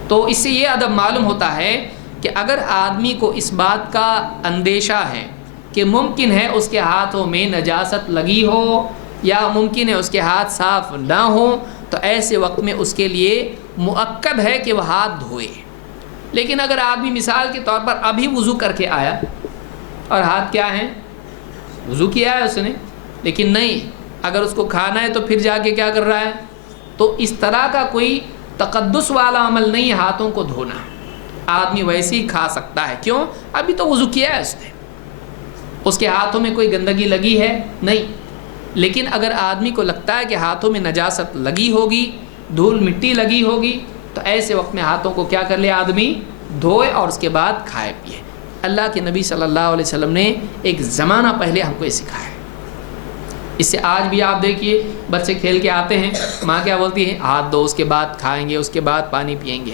تو اس سے یہ ادب معلوم ہوتا ہے کہ اگر آدمی کو اس بات کا اندیشہ ہے کہ ممکن ہے اس کے ہاتھوں میں نجاست لگی ہو یا ممکن ہے اس کے ہاتھ صاف نہ ہوں، تو ایسے وقت میں اس کے لیے مؤکد ہے کہ وہ ہاتھ دھوئے۔ لیکن اگر آدمی مثال کے طور پر ابھی وضو کر کے آیا اور ہاتھ کیا ہیں؟ وضو کیا ہے اس نے، لیکن نہیں، اگر اس کو کھانا ہے تو پھر جا کے کیا کر رہا ہے؟ تو اس طرح کا کوئی تقدس والا عمل نہیں ہے ہاتھوں کو دھونا، آدمی ویسے ہی کھا سکتا ہے۔ کیوں؟ ابھی تو وضو کیا ہے اس نے، اس کے ہاتھوں میں کوئی گندگی لگی ہے نہیں۔ لیکن اگر آدمی کو لگتا ہے کہ ہاتھوں میں نجاست لگی ہوگی، دھول مٹی لگی ہوگی، تو ایسے وقت میں ہاتھوں کو کیا کر لے آدمی، دھوئے اور اس کے بعد کھائے پیے۔ اللہ کے نبی صلی اللہ علیہ وسلم نے ایک زمانہ پہلے ہم کو یہ سکھایا ہے۔ اس سے آج بھی آپ دیکھیے بچے کھیل کے آتے ہیں، ماں کیا بولتی ہے، ہاتھ دو، اس کے بعد کھائیں گے، اس کے بعد پانی پئیں گے۔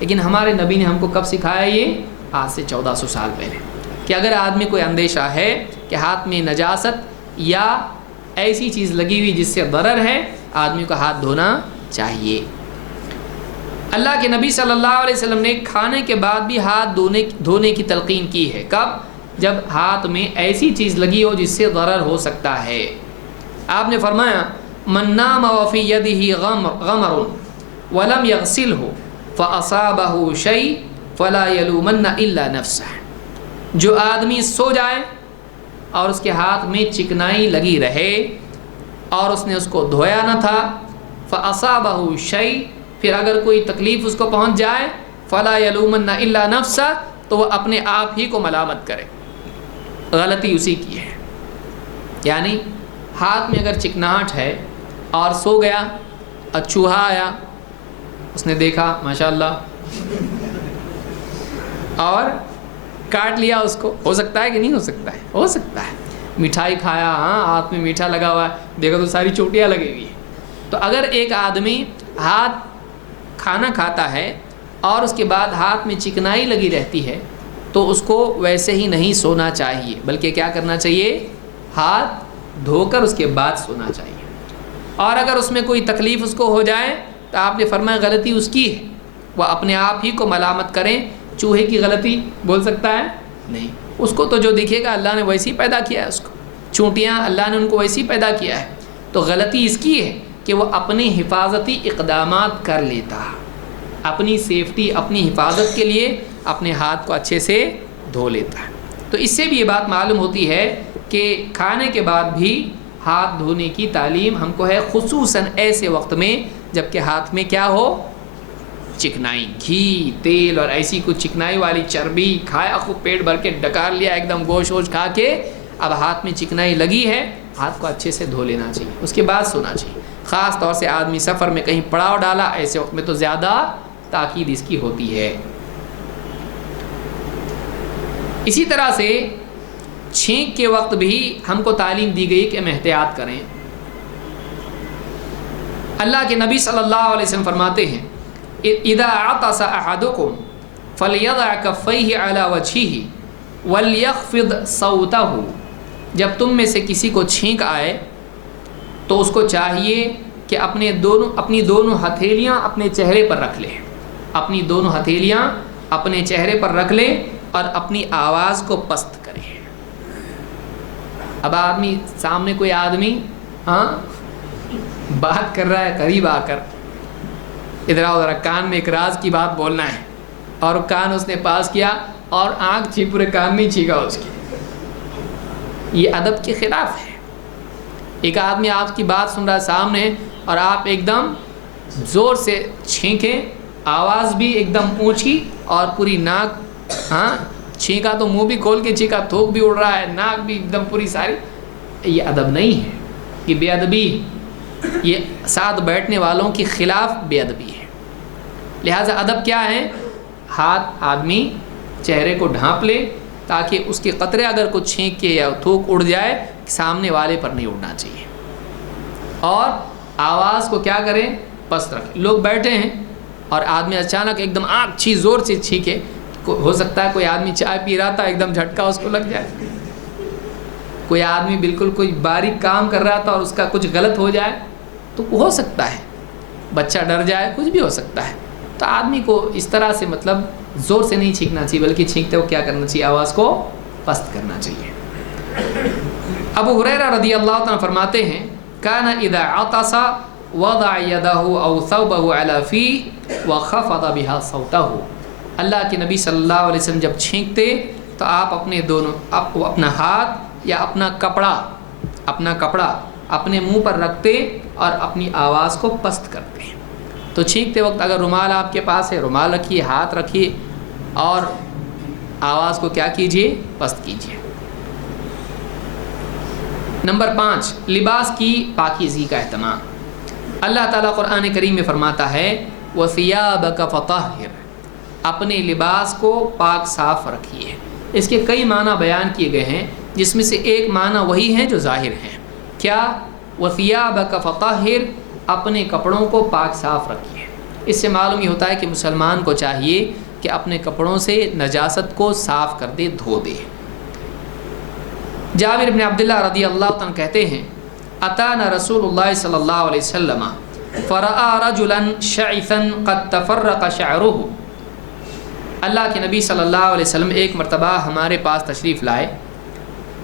لیکن ہمارے نبی نے ہم کو کب سکھایا؟ یہ آج سے 1400 سال پہلے، کہ اگر آدمی کوئی اندیشہ ہے کہ ہاتھ میں نجاست یا ایسی چیز لگی ہوئی جس سے ضرر ہے، آدمی کو ہاتھ دھونا چاہیے۔ اللہ کے نبی صلی اللہ علیہ وسلم نے کھانے کے بعد بھی ہاتھ دھونے کی تلقین کی ہے۔ کب؟ جب ہاتھ میں ایسی چیز لگی ہو جس سے ضرر ہو سکتا ہے۔ آپ نے فرمایا من نام وفی یدہ غمر ولم یغسلہ فاصابہ شیء فلا یلومن الا نفسہ، جو آدمی سو جائے اور اس کے ہاتھ میں چکنائی لگی رہے اور اس نے اس کو دھویا نہ تھا، فاصابہ شیء، پھر اگر کوئی تکلیف اس کو پہنچ جائے، فلا یلومن الا نفسہ، تو وہ اپنے آپ ہی کو ملامت کرے، غلطی اسی کی ہے۔ یعنی ہاتھ میں اگر چکناہٹ ہے اور سو گیا اور چوہا آیا، اس نے دیکھا ماشاءاللہ اور کاٹ لیا اس کو، ہو سکتا ہے کہ نہیں ہو سکتا ہے؟ ہو سکتا ہے۔ مٹھائی کھایا، ہاں ہاتھ میں میٹھا لگا ہوا ہے، دیکھا تو ساری چوٹیاں لگی ہوئی ہیں۔ تو اگر ایک آدمی ہاتھ کھانا کھاتا ہے اور اس کے بعد ہاتھ میں چکنائی لگی رہتی ہے تو اس کو ویسے ہی نہیں سونا چاہیے، بلکہ کیا کرنا چاہیے؟ ہاتھ دھو کر اس کے بعد سونا چاہیے۔ اور اگر اس میں کوئی تکلیف اس کو ہو جائے تو آپ نے فرمایا غلطی اس کی ہے، وہ اپنے آپ ہی کو ملامت کریں۔ چوہے کی غلطی بول سکتا ہے؟ نہیں، اس کو تو جو دکھے گا اللہ نے ویسی پیدا کیا ہے، اس کو چونٹیاں اللہ نے ان کو ویسی پیدا کیا ہے، تو غلطی اس کی ہے کہ وہ اپنی حفاظتی اقدامات کر لیتا، اپنی سیفٹی، اپنی حفاظت کے لیے اپنے ہاتھ کو اچھے سے دھو لیتا ہے۔ تو اس سے بھی یہ بات معلوم ہوتی ہے کہ کھانے کے بعد بھی ہاتھ دھونے کی تعلیم ہم کو ہے، خصوصاً ایسے وقت میں جب کہ ہاتھ میں کیا ہو، چکنائی، گھی، تیل اور ایسی کچھ چکنائی والی چربی کھایا، خوب پیٹ بھر کے ڈکار لیا، ایک دم گوشت ووشت کھا کے، اب ہاتھ میں چکنائی لگی ہے، ہاتھ کو اچھے سے دھو لینا چاہیے، اس کے بعد سونا چاہیے۔ خاص طور سے آدمی سفر میں کہیں پڑاؤ ڈالا، ایسے وقت میں تو زیادہ تاکید اس کی ہوتی ہے۔ اسی طرح سے چھینک کے وقت بھی ہم کو تعلیم دی گئی کہ ہم احتیاط کریں۔ اللہ کے نبی صلی اللہ علیہ وسلم فرماتے ہیں اذا عطس احدکم فلیضع کفیہ علی وجہہ ولیخفض صوتہ، جب تم میں سے کسی کو چھینک آئے تو اس کو چاہیے کہ اپنی دونوں ہتھیلیاں اپنے چہرے پر رکھ لے، اپنی دونوں ہتھیلیاں اپنے چہرے پر رکھ لے اور اپنی آواز کو پست کرے۔ اب آدمی سامنے کوئی آدمی بات کر رہا ہے، قریب آ کر ادھر ادھر کان میں ایک راز کی بات بولنا ہے، اور کان اس نے پاس کیا اور آنکھ پورے کان میں چھینکا اس کی، یہ ادب کے خلاف ہے۔ ایک آدمی آپ کی بات سن رہا ہے سامنے اور آپ ایک دم زور سے چھینکیں، آواز بھی ایک دم اونچی اور پوری ناک، چھینکا تو منہ بھی کھول کے چھینکا، تھوک بھی اڑ رہا ہے، ناک بھی ایک دم پوری ساری، یہ ادب نہیں ہے، یہ بے ادبی ہے، یہ ساتھ بیٹھنے والوں کے خلاف بے ادبی ہے۔ لہٰذا ادب کیا ہے؟ ہاتھ آدمی چہرے کو ڈھانپ لے تاکہ اس کے قطرے اگر کچھ چھینک کے یا تھوک اڑ جائے سامنے والے پر نہیں اڑنا چاہیے، اور آواز کو کیا کریں؟ پست رکھیں۔ لوگ بیٹھے ہیں اور آدمی اچانک ایک دم آنکھ زور سے چھینکے، ہو سکتا ہے کوئی آدمی چائے پی رہا تھا، ایک دم جھٹکا اس کو لگ جائے، کوئی آدمی بالکل کوئی باریک کام کر رہا تھا اور اس کا کچھ غلط ہو جائے تو ہو سکتا ہے، بچہ ڈر جائے، کچھ بھی ہو سکتا ہے۔ تو آدمی کو اس طرح سے مطلب زور سے نہیں چھینکنا چاہیے، بلکہ چھینکتے ہو کیا کرنا چاہیے؟ آواز کو پست کرنا چاہیے۔ ابو ہریرہ رضی اللہ عنہ فرماتے ہیں کان اذا عطس وضع یدہ او ثوبہ علی فیہ وخفض بها صوتہ، اللہ کے نبی صلی اللہ علیہ وسلم جب چھینکتے تو آپ اپنا ہاتھ یا اپنا کپڑا اپنے منہ پر رکھتے اور اپنی آواز کو پست کرتے ہیں۔ تو چھینکتے وقت اگر رومال آپ کے پاس ہے، رومال رکھیے، ہاتھ رکھیے اور آواز کو کیا کیجیے؟ پست کیجیے۔ نمبر 5، لباس کی پاکیزگی کا اہتمام۔ اللہ تعالیٰ قرآن کریم میں فرماتا ہے وَثِيَابَكَ فَطَهِّرْ، اپنے لباس کو پاک صاف رکھیے۔ اس کے کئی معنی بیان کیے گئے ہیں، جس میں سے ایک معنی وہی ہیں جو ظاہر ہیں۔ کیا؟ وَثِيَابَكَ فَطَهِّرْ، اپنے کپڑوں کو پاک صاف رکھیے۔ اس سے معلوم یہ ہوتا ہے کہ مسلمان کو چاہیے کہ اپنے کپڑوں سے نجاست کو صاف کر دے، دھو دے۔ جابر بن عبداللہ رضی اللہ عنہ کہتے ہیں اتانا رسول اللہ صلی اللہ علیہ وسلم فرآ رجلا شعثا قد تفرق شعره، اللہ کے نبی صلی اللہ علیہ وسلم ایک مرتبہ ہمارے پاس تشریف لائے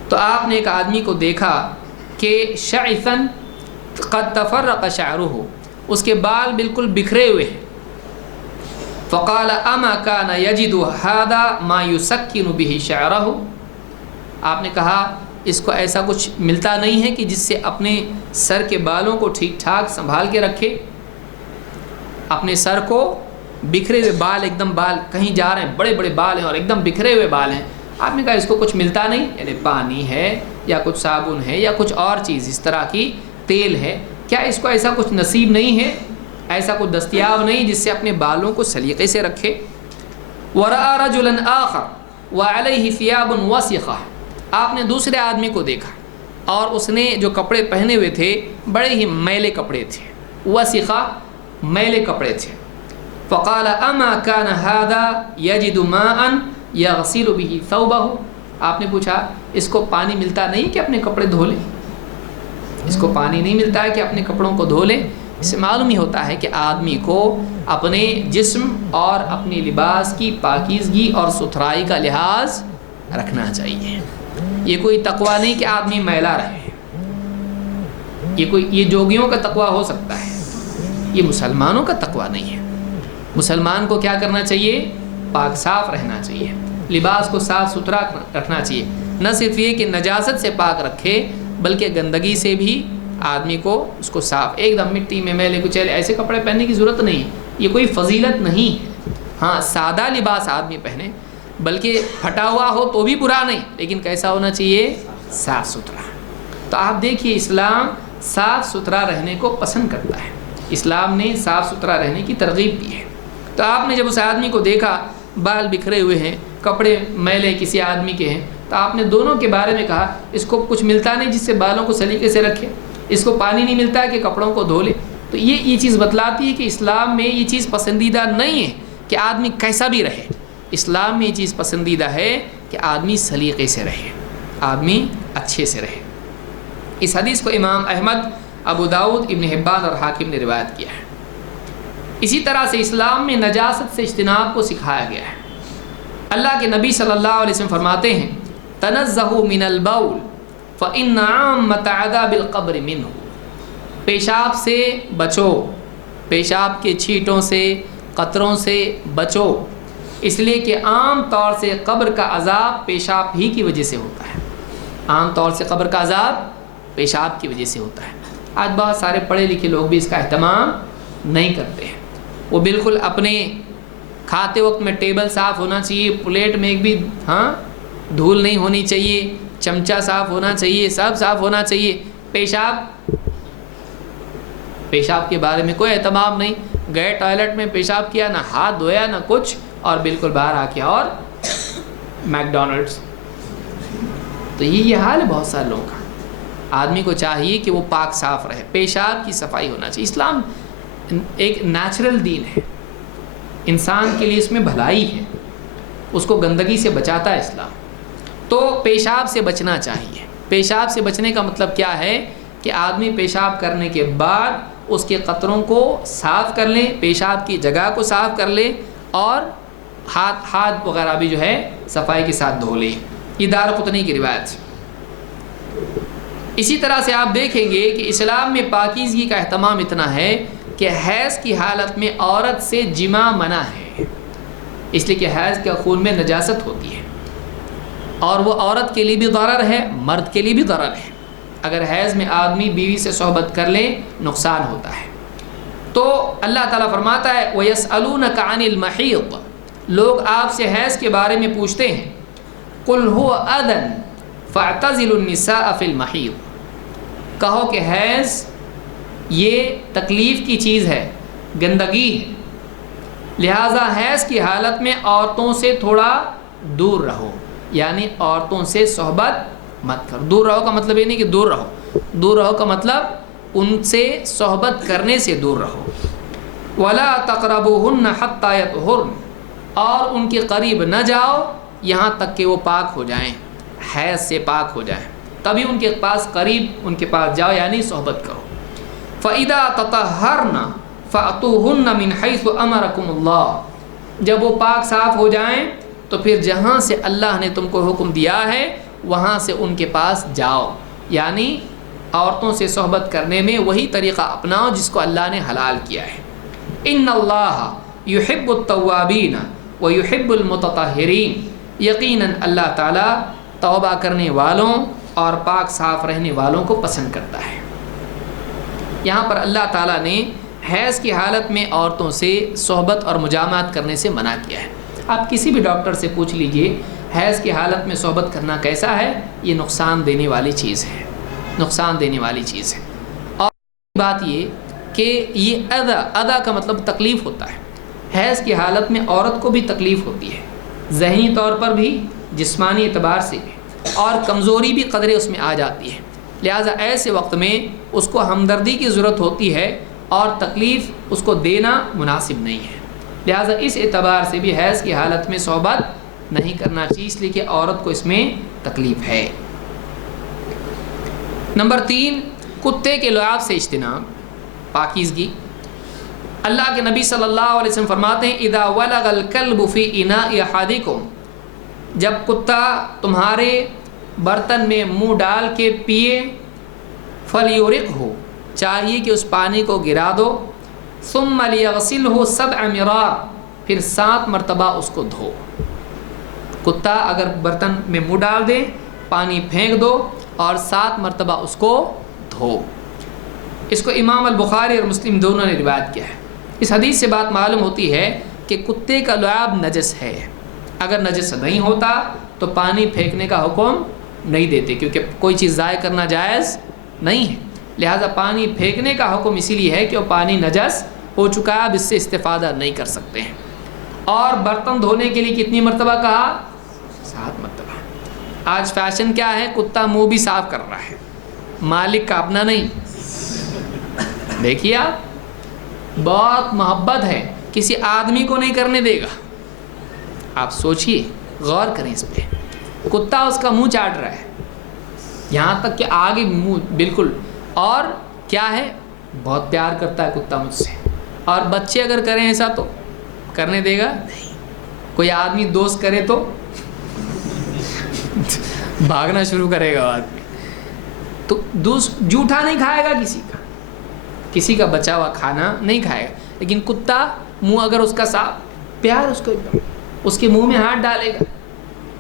تو آپ نے ایک آدمی کو دیکھا کہ شعثا قد تفرق شعره، اس کے بال بالکل بکھرے ہوئے ہیں۔ فقال اما كان يجد هذا ما يسكن به شعره، آپ نے کہا اس کو ایسا کچھ ملتا نہیں ہے کہ جس سے اپنے سر کے بالوں کو ٹھیک ٹھاک سنبھال کے رکھے؟ اپنے سر کو بکھرے ہوئے بال، ایک دم بال کہیں جا رہے ہیں، بڑے بڑے بال ہیں اور ایک دم بکھرے ہوئے بال ہیں، آپ نے کہا اس کو کچھ ملتا نہیں؟ یعنی پانی ہے یا کچھ صابن ہے یا کچھ اور چیز اس طرح کی، تیل ہے، کیا اس کو ایسا کچھ نصیب نہیں ہے، ایسا کچھ دستیاب نہیں جس سے اپنے بالوں کو سلیقے سے رکھے؟ ورأى رجلا آخر وعليه ثياب وسخة، آپ نے دوسرے آدمی کو دیکھا اور اس نے جو کپڑے پہنے ہوئے تھے بڑے ہی میلے کپڑے تھے، وسخة میلے کپڑے تھے۔ فقال اما كان هذا يجد ماء يغسل به ثوبه، آپ نے پوچھا اس کو پانی ملتا نہیں کہ اپنے کپڑے دھو لے؟ اس کو پانی نہیں ملتا ہے کہ اپنے کپڑوں کو دھو لے؟ اس سے معلوم ہی ہوتا ہے کہ آدمی کو اپنے جسم اور اپنے لباس کی پاکیزگی اور ستھرائی کا لحاظ رکھنا چاہیے۔ یہ کوئی تقوی نہیں کہ آدمی میلا رہے، یہ جوگیوں کا تقوی ہو سکتا ہے، یہ مسلمانوں کا تقوی نہیں ہے۔ مسلمان کو کیا کرنا چاہیے؟ پاک صاف رہنا چاہیے، لباس کو صاف ستھرا رکھنا چاہیے، نہ صرف یہ کہ نجاست سے پاک رکھے بلکہ گندگی سے بھی آدمی کو اس کو صاف، ایک دم مٹی میں میلے کچیلے ایسے کپڑے پہننے کی ضرورت نہیں ہے، یہ کوئی فضیلت نہیں ہے۔ ہاں سادہ لباس آدمی پہنے، بلکہ پھٹا ہوا ہو تو بھی برا نہیں، لیکن کیسا ہونا چاہیے؟ صاف ستھرا۔ تو آپ دیکھیے اسلام صاف ستھرا رہنے کو پسند کرتا ہے، اسلام نے صاف ستھرا رہنے کی ترغیب دی ہے۔ تو آپ نے جب اس آدمی کو دیکھا بال بکھرے ہوئے ہیں، کپڑے میلے کسی آدمی کے ہیں، تو آپ نے دونوں کے بارے میں کہا اس کو کچھ ملتا نہیں جس سے بالوں کو سلیقے سے رکھے، اس کو پانی نہیں ملتا ہے کہ کپڑوں کو دھو لے۔ تو یہ چیز بتلاتی ہے کہ اسلام میں یہ چیز پسندیدہ نہیں ہے کہ آدمی کیسا بھی رہے، اسلام میں یہ چیز پسندیدہ ہے کہ آدمی سلیقے سے رہے، آدمی اچھے سے رہے۔ اس حدیث کو امام احمد، ابو داؤد، ابن حبان اور حاکم نے روایت کیا ہے۔ اسی طرح سے اسلام میں نجاست سے اجتناب کو سکھایا گیا ہے۔ اللہ کے نبی صلی اللہ علیہ وسلم فرماتے ہیں تنزہوا من البول فإن عامۃ عذاب القبر منہ، پیشاب سے بچو، پیشاب کے چھینٹوں سے، قطروں سے بچو، اس لیے کہ عام طور سے قبر کا عذاب پیشاب ہی کی وجہ سے ہوتا ہے، عام طور سے قبر کا عذاب پیشاب کی وجہ سے ہوتا ہے۔ آج بہت سارے پڑھے لکھے لوگ بھی اس کا اہتمام نہیں کرتے ہیں، وہ بالکل اپنے کھاتے وقت میں ٹیبل صاف ہونا چاہیے، پلیٹ میں ایک بھی دھول نہیں ہونی چاہیے، چمچہ صاف ہونا چاہیے، سب صاف ہونا چاہیے، پیشاب کے بارے میں کوئی اہتمام نہیں، گئے ٹوائلٹ میں پیشاب کیا، نہ ہاتھ دھویا نہ کچھ، اور بالکل باہر آ کے اور میک ڈونلڈس۔ تو یہ حال ہے بہت سارے لوگوں کا۔ آدمی کو چاہیے کہ وہ پاک صاف رہے، پیشاب کی صفائی ہونا چاہیے۔ اسلام ایک نیچرل دین ہے، انسان کے لیے اس میں بھلائی ہے، اس کو گندگی سے بچاتا ہے اسلام۔ تو پیشاب سے بچنا چاہیے۔ پیشاب سے بچنے کا مطلب کیا ہے کہ آدمی پیشاب کرنے کے بعد اس کے قطروں کو صاف کر لیں، پیشاب کی جگہ کو صاف کر لیں، اور ہاتھ وغیرہ بھی جو ہے صفائی کے ساتھ دھو لیں۔ یہ دارقطنی کی روایت ہے۔ اسی طرح سے آپ دیکھیں گے کہ اسلام میں پاکیزگی کا اہتمام اتنا ہے کہ حیض کی حالت میں عورت سے جماع منع ہے، اس لیے کہ حیض کے خون میں نجاست ہوتی ہے، اور وہ عورت کے لیے بھی ضرر ہے، مرد کے لیے بھی ضرر ہے۔ اگر حیض میں آدمی بیوی سے صحبت کر لے نقصان ہوتا ہے۔ تو اللہ تعالیٰ فرماتا ہے وَيَسْأَلُونَكَ عَنِ الْمَحِيضِ، لوگ آپ سے حیض کے بارے میں پوچھتے ہیں، قُلْ هُوَ أَذًى فَاعْتَزِلُوا النِّسَاءَ فِي الْمَحِيضِ، کہو کہ حیض یہ تکلیف کی چیز ہے، گندگی ہے، لہٰذا حیض کی حالت میں عورتوں سے تھوڑا دور رہو، یعنی عورتوں سے صحبت مت کرو۔ دور رہو کا مطلب یہ نہیں کہ دور رہو، دور رہو کا مطلب ان سے صحبت کرنے سے دور رہو۔ وَلَا تَقْرَبُوهُنَّ حَتَّى يَطْهُرْنَ، اور ان کے قریب نہ جاؤ یہاں تک کہ وہ پاک ہو جائیں، حیض سے پاک ہو جائیں، تبھی ان کے پاس قریب ان کے پاس جاؤ، یعنی صحبت کرو۔ فَإِذَا تَطَهَّرْنَ فَأْتُوهُنَّ مِنْ حَيْثُ أَمَرَكُمُ اللَّهُ، جب وہ پاک صاف ہو جائیں تو پھر جہاں سے اللہ نے تم کو حکم دیا ہے وہاں سے ان کے پاس جاؤ، یعنی عورتوں سے صحبت کرنے میں وہی طریقہ اپناؤ جس کو اللہ نے حلال کیا ہے۔ ان اللہ یحب التوابین ویحب المتطہرین، یقیناً اللہ تعالیٰ توبہ کرنے والوں اور پاک صاف رہنے والوں کو پسند کرتا ہے۔ یہاں پر اللہ تعالیٰ نے حیض کی حالت میں عورتوں سے صحبت اور مجامعات کرنے سے منع کیا ہے۔ آپ کسی بھی ڈاکٹر سے پوچھ لیجئے حیض کی حالت میں صحبت کرنا کیسا ہے، یہ نقصان دینے والی چیز ہے، نقصان دینے والی چیز ہے۔ اور بات یہ کہ یہ ادا کا مطلب تکلیف ہوتا ہے، حیض کی حالت میں عورت کو بھی تکلیف ہوتی ہے، ذہنی طور پر بھی، جسمانی اعتبار سے بھی، اور کمزوری بھی قدرے اس میں آ جاتی ہے، لہٰذا ایسے وقت میں اس کو ہمدردی کی ضرورت ہوتی ہے اور تکلیف اس کو دینا مناسب نہیں ہے، لہٰذا اس اعتبار سے بھی حیض کی حالت میں صحبت نہیں کرنا چاہیے، اس لیے کہ عورت کو اس میں تکلیف ہے۔ نمبر 3، کتے کے لعاب سے اجتناب، پاکیزگی۔ اللہ کے نبی صلی اللہ علیہ وسلم فرماتے ہیں اذا ولغ الکلب فی اناء احدکم، جب کتا تمہارے برتن میں منہ ڈال کے پیے، فلیورقہ، چاہیے کہ اس پانی کو گرا دو، ثم لیغسلہ 7 مرار، پھر 7 مرتبہ اس کو دھو۔ کتا اگر برتن میں منہ ڈال دے، پانی پھینک دو اور 7 مرتبہ اس کو دھو۔ اس کو امام البخاری اور مسلم دونوں نے روایت کیا ہے۔ اس حدیث سے بات معلوم ہوتی ہے کہ کتے کا لعاب نجس ہے، اگر نجس نہیں ہوتا تو پانی پھینکنے کا حکم نہیں دیتے، کیونکہ کوئی چیز ضائع کرنا جائز نہیں ہے، لہٰذا پانی پھینکنے کا حکم اسی لیے ہے کہ وہ پانی نجس ہو چکا ہے، اب اس سے استفادہ نہیں کر سکتے ہیں۔ اور برتن دھونے کے لیے کتنی مرتبہ کہا؟ 7 مرتبہ۔ آج فیشن کیا ہے، کتا منہ بھی صاف کر رہا ہے، مالک کا اپنا نہیں۔ دیکھیے آپ، بہت محبت ہے، کسی آدمی کو نہیں کرنے دے گا۔ آپ سوچئے، غور کریں اس پہ، کتا اس کا منہ چاٹ رہا ہے، یہاں تک کہ آگے منہ بالکل، اور کیا ہے، بہت پیار کرتا ہے کتا مجھ سے، اور بچے اگر کریں ایسا تو کرنے دے گا نہیں، کوئی آدمی دوست کرے تو بھاگنا شروع کرے گا آدمی، تو جھوٹا نہیں کھائے گا، کسی کا بچا ہوا کھانا نہیں کھائے گا، لیکن کتا منہ اگر اس کا صاف، پیار اس کو اس کے منہ میں ہاتھ ڈالے گا،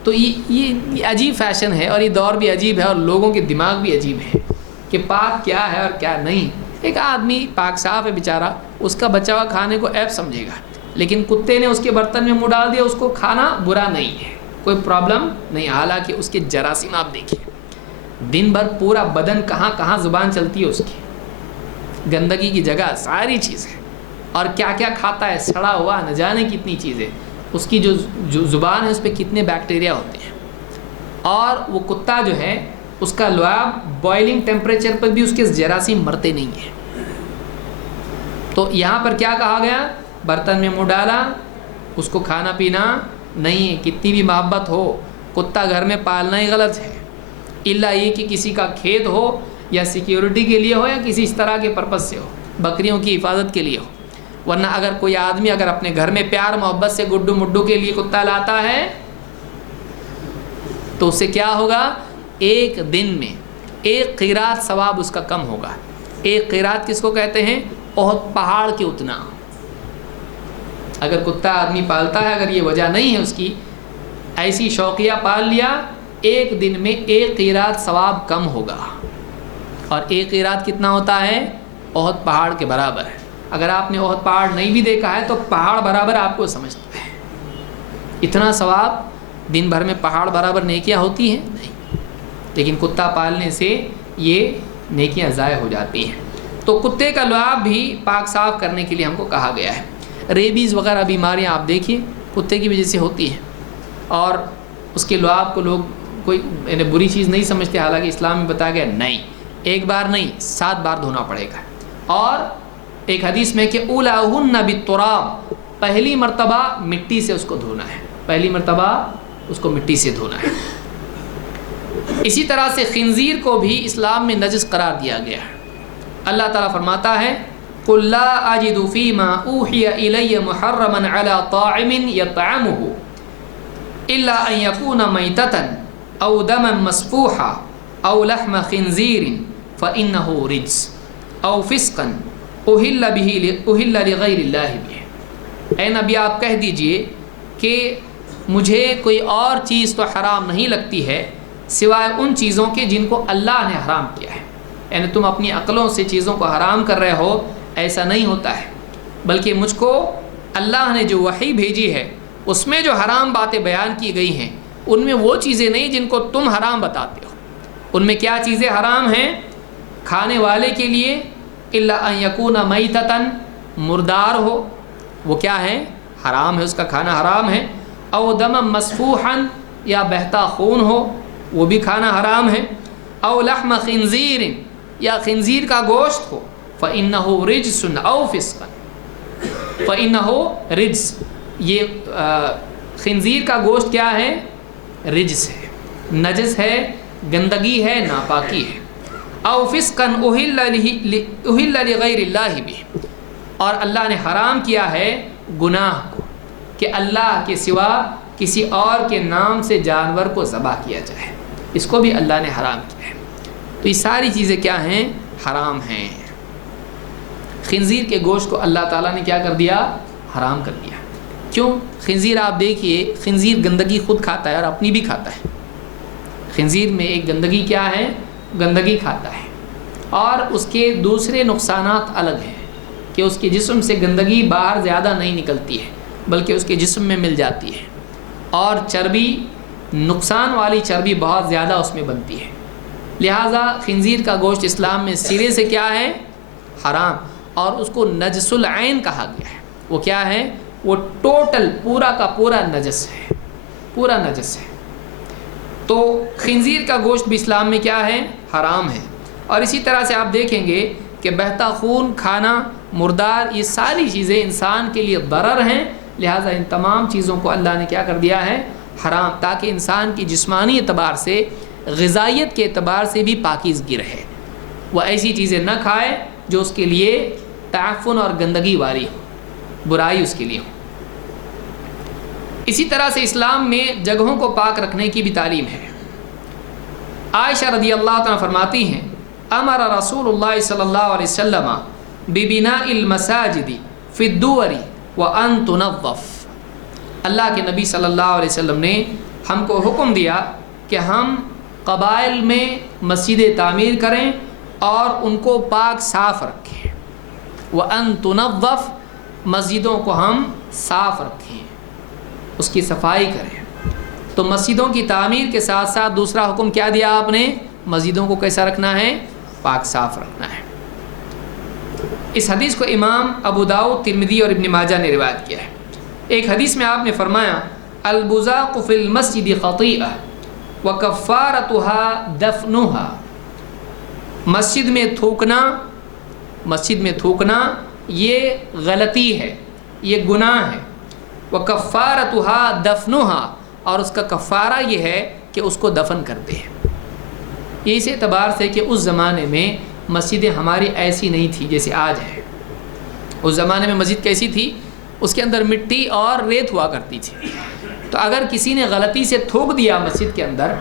تو یہ عجیب فیشن ہے، اور یہ دور بھی عجیب ہے، اور لوگوں کے دماغ بھی عجیب ہے کہ پاک کیا ہے اور کیا نہیں۔ ایک آدمی پاک صاف ہے بیچارہ، اس کا بچا ہوا کھانے کو عیب سمجھے گا، لیکن کتے نے اس کے برتن میں منہ ڈال دیا، اس کو کھانا برا نہیں ہے، کوئی پرابلم نہیں، حالانکہ اس کے جراثیم آپ دیکھیں، دن بھر پورا بدن کہاں کہاں زبان چلتی ہے اس کی، گندگی کی جگہ ساری چیزیں، اور کیا کیا کھاتا ہے، سڑا ہوا نہ جانے کتنی چیزیں، اس کی جو زبان ہے اس پہ کتنے بیکٹیریا ہوتے ہیں، اور وہ کتا جو ہے اس کا لعاب بوائلنگ ٹیمپریچر پر بھی اس کے جراثیم مرتے نہیں ہیں۔ تو یہاں پر کیا کہا گیا، برتن میں منہ ڈالا، اس کو کھانا پینا نہیں ہے، کتنی بھی محبت ہو، کتا گھر میں پالنا ہی غلط ہے، الا یہ کہ کسی کا کھیت ہو یا سیکیورٹی کے لیے ہو یا کسی اس طرح کے پرپس سے ہو، بکریوں کی حفاظت کے لیے ہو، ورنہ اگر کوئی آدمی اگر اپنے گھر میں پیار محبت سے گڈو مڈو کے لیے کتا لاتا ہے تو اس سے کیا ہوگا، ایک دن میں 1 قیرات ثواب اس کا کم ہوگا۔ 1 قیرات کس کو کہتے ہیں، بہت پہاڑ کے اتنا۔ اگر کتا آدمی پالتا ہے، اگر یہ وجہ نہیں ہے اس کی، ایسی شوقیہ پال لیا، 1 دن میں 1 قیرات ثواب کم ہوگا، اور 1 قیرات کتنا ہوتا ہے، احد پہاڑ کے برابر ہے۔ اگر آپ نے احد پہاڑ نہیں بھی دیکھا ہے تو پہاڑ برابر آپ کو سمجھتا ہے، اتنا ثواب، دن بھر میں پہاڑ برابر نیکیاں ہوتی ہیں نہیں، لیکن کتا پالنے سے یہ نیکیاں ضائع ہو جاتی ہیں۔ تو کتے کا لعاب بھی پاک صاف کرنے کے لیے ہم کو کہا گیا ہے۔ ریبیز وغیرہ بیماریاں آپ دیکھیے کتے کی وجہ سے ہوتی ہیں، اور اس کے لعاب کو لوگ کوئی بری چیز نہیں سمجھتے، حالانکہ اسلام میں بتایا گیا نہیں، ایک بار نہیں 7 بار دھونا پڑے گا۔ اور ایک حدیث میں کہ اولاہن بالتراب، پہلی مرتبہ مٹی سے اس کو دھونا ہے، پہلی مرتبہ اس کو مٹی سے دھونا ہے۔ اسی طرح سے خنزیر کو بھی اسلام میں نجس قرار دیا گیا ہے۔ اللہ تعالیٰ فرماتا ہے قُلْ لَا أَجِدُ فِي مَا أُوحِيَ إِلَيَّ مُحَرَّمًا عَلَىٰ طَاعِمٍ يَطْعَمُهُ إِلَّا أَن يَكُونَ مَيْتَةً أَوْ دَمًا مَّسْفُوحًا أَوْ لَحْمَ خِنزِيرٍ فَإِنَّهُ رِجْسٌ أَوْ فِسْقًا أُهِلَّ لِغَيْرِ اللَّهِ بِهِ۔ اے نبی آپ کہہ دیجئے کہ مجھے کوئی اور چیز تو حرام نہیں لگتی ہے سوائے ان چیزوں کے جن کو اللہ نے حرام کیا ہے۔ یعنی تم اپنی عقلوں سے چیزوں کو حرام کر رہے ہو، ایسا نہیں ہوتا ہے، بلکہ مجھ کو اللہ نے جو وحی بھیجی ہے اس میں جو حرام باتیں بیان کی گئی ہیں ان میں وہ چیزیں نہیں جن کو تم حرام بتاتے ہو۔ ان میں کیا چیزیں حرام ہیں کھانے والے کے لیے؟ الا ان یکون میتۃ، مردار ہو، وہ کیا ہے؟ حرام ہے، اس کا کھانا حرام ہے۔ او دما مسفوحا، یا بہتا خون ہو، وہ بھی کھانا حرام ہے۔ او لحم خنزیر، یا خنزیر کا گوشت ہو، فإنہ رجس او فسقا، فإنہ رجس، یہ خنزیر کا گوشت کیا ہے؟ رجس ہے، نجس ہے، گندگی ہے، ناپاکی ہے۔ او فسقا اہل لغیر اللہ بہ، اور اللہ نے حرام کیا ہے گناہ کو کہ اللہ کے سوا کسی اور کے نام سے جانور کو ذبح کیا جائے، اس کو بھی اللہ نے حرام کیا ہے۔ تو یہ ساری چیزیں کیا ہیں؟ حرام ہیں۔ خنزیر کے گوشت کو اللہ تعالیٰ نے کیا کر دیا؟ حرام کر دیا۔ کیوں؟ خنزیر آپ دیکھیے، خنزیر گندگی خود کھاتا ہے اور اپنی بھی کھاتا ہے۔ خنزیر میں ایک گندگی کیا ہے؟ گندگی کھاتا ہے، اور اس کے دوسرے نقصانات الگ ہیں کہ اس کے جسم سے گندگی باہر زیادہ نہیں نکلتی ہے بلکہ اس کے جسم میں مل جاتی ہے، اور چربی، نقصان والی چربی بہت زیادہ اس میں بنتی ہے۔ لہٰذا خنزیر کا گوشت اسلام میں سرے سے کیا ہے؟ حرام، اور اس کو نجس العین کہا گیا ہے۔ وہ کیا ہے؟ وہ ٹوٹل پورا کا پورا نجس ہے، پورا نجس ہے۔ تو خنزیر کا گوشت بھی اسلام میں کیا ہے؟ حرام ہے۔ اور اسی طرح سے آپ دیکھیں گے کہ بہتا خون کھانا، مردار، یہ ساری چیزیں انسان کے لیے ضرر ہیں، لہٰذا ان تمام چیزوں کو اللہ نے کیا کر دیا ہے؟ حرام، تاکہ انسان کی جسمانی اعتبار سے، غذائیت کے اعتبار سے بھی پاکیزگی رہے، وہ ایسی چیزیں نہ کھائے جو اس کے لیے تعفن اور گندگی والی ہو، برائی اس کے لیے ہو۔ اسی طرح سے اسلام میں جگہوں کو پاک رکھنے کی بھی تعلیم ہے۔ عائشہ رضی اللہ عنہا فرماتی ہیں امر رسول اللہ صلی اللہ علیہ وسلم ببناء المساجد فی الدور وان تنظف، اللہ کے نبی صلی اللہ علیہ وسلم نے ہم کو حکم دیا کہ ہم قبائل میں مسجدیں تعمیر کریں اور ان کو پاک صاف رکھیں، وان تنظف، مسجدوں کو ہم صاف رکھیں، اس کی صفائی کریں۔ تو مسجدوں کی تعمیر کے ساتھ ساتھ دوسرا حکم کیا دیا آپ نے؟ مسجدوں کو کیسا رکھنا ہے؟ پاک صاف رکھنا ہے۔ اس حدیث کو امام ابو داؤد، ترمذی اور ابن ماجہ نے روایت کیا ہے۔ ایک حدیث میں آپ نے فرمایا البزاق فی المسجد خطیئہ وکفارتها دفنها، مسجد میں تھوکنا یہ غلطی ہے، یہ گناہ ہے۔ وکفارتها دفنها، اور اس کا کفارہ یہ ہے کہ اس کو دفن کر دے۔ یہ اس اعتبار سے کہ اس زمانے میں مسجدیں ہماری ایسی نہیں تھی جیسے آج ہے۔ اس زمانے میں مسجد کیسی تھی؟ اس کے اندر مٹی اور ریت ہوا کرتی تھی، تو اگر کسی نے غلطی سے تھوک دیا مسجد کے اندر،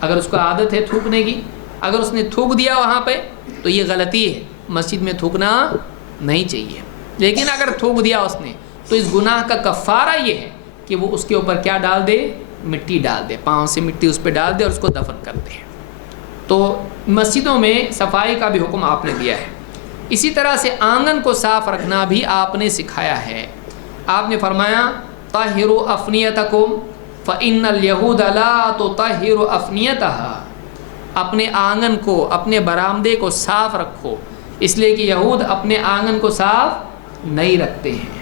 اگر اس کو عادت ہے تھوکنے کی، اگر اس نے تھوک دیا وہاں پہ تو یہ غلطی ہے، مسجد میں تھوکنا نہیں چاہیے۔ لیکن اگر تھوک دیا اس نے تو اس گناہ کا کفارہ یہ ہے کہ وہ اس کے اوپر کیا ڈال دے؟ مٹی ڈال دے، پاؤں سے مٹی اس پہ ڈال دے اور اس کو دفن کر دے۔ تو مسجدوں میں صفائی کا بھی حکم آپ نے دیا ہے۔ اسی طرح سے آنگن کو صاف رکھنا بھی آپ نے سکھایا ہے۔ آپ نے فرمایا طہروا افنیتکم فإن اليہود لا تطہر افنیتها، اپنے آنگن کو، اپنے برآمدے کو صاف رکھو، اس لیے کہ یہود اپنے آنگن کو صاف نہیں رکھتے ہیں۔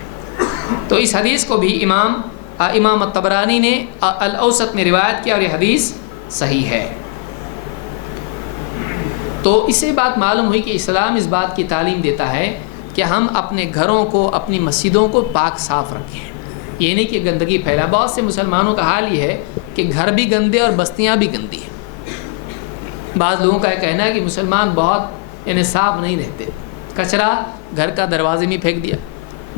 تو اس حدیث کو بھی امام الطبرانی نے الاوسط میں روایت کیا اور یہ حدیث صحیح ہے۔ تو اس سے بات معلوم ہوئی کہ اسلام اس بات کی تعلیم دیتا ہے کہ ہم اپنے گھروں کو، اپنی مسجدوں کو پاک صاف رکھیں، یہ نہیں کہ گندگی پھیلا۔ بہت سے مسلمانوں کا حال یہ ہے کہ گھر بھی گندے اور بستیاں بھی گندی ہیں۔ بعض لوگوں کا یہ کہنا ہے کہ مسلمان بہت صاف نہیں رہتے، کچرا گھر کا دروازے میں پھینک دیا،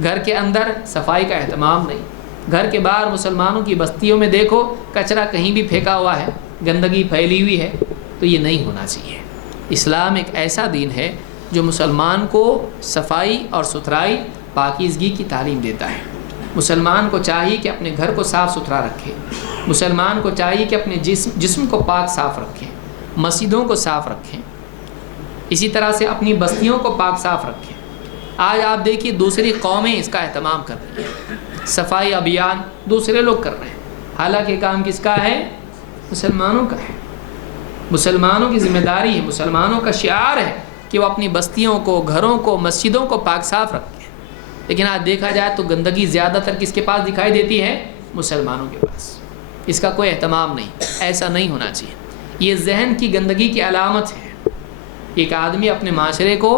گھر کے اندر صفائی کا اہتمام نہیں، گھر کے باہر مسلمانوں کی بستیوں میں دیکھو کچرا کہیں بھی پھینکا ہوا ہے، گندگی پھیلی ہوئی ہے۔ تو یہ نہیں ہونا چاہیے۔ اسلام ایک ایسا دین ہے جو مسلمان کو صفائی اور ستھرائی، پاکیزگی کی تعلیم دیتا ہے۔ مسلمان کو چاہیے کہ اپنے گھر کو صاف ستھرا رکھے، مسلمان کو چاہیے کہ اپنے جسم کو پاک صاف رکھیں، مسجدوں کو صاف رکھیں، اسی طرح سے اپنی بستیوں کو پاک صاف رکھیں۔ آج آپ دیکھیے دوسری قومیں اس کا اہتمام کر رہی ہیں، صفائی ابھیان دوسرے لوگ کر رہے ہیں، حالانکہ کام کس کا ہے؟ مسلمانوں کا ہے۔ مسلمانوں کی ذمہ داری ہے، مسلمانوں کا شعار ہے کہ وہ اپنی بستیوں کو، گھروں کو، مسجدوں کو پاک صاف رکھیں۔ لیکن آج دیکھا جائے تو گندگی زیادہ تر کس کے پاس دکھائی دیتی ہے؟ مسلمانوں کے پاس۔ اس کا کوئی اہتمام نہیں، ایسا نہیں ہونا چاہیے۔ یہ ذہن کی گندگی کی علامت ہے۔ ایک آدمی اپنے معاشرے کو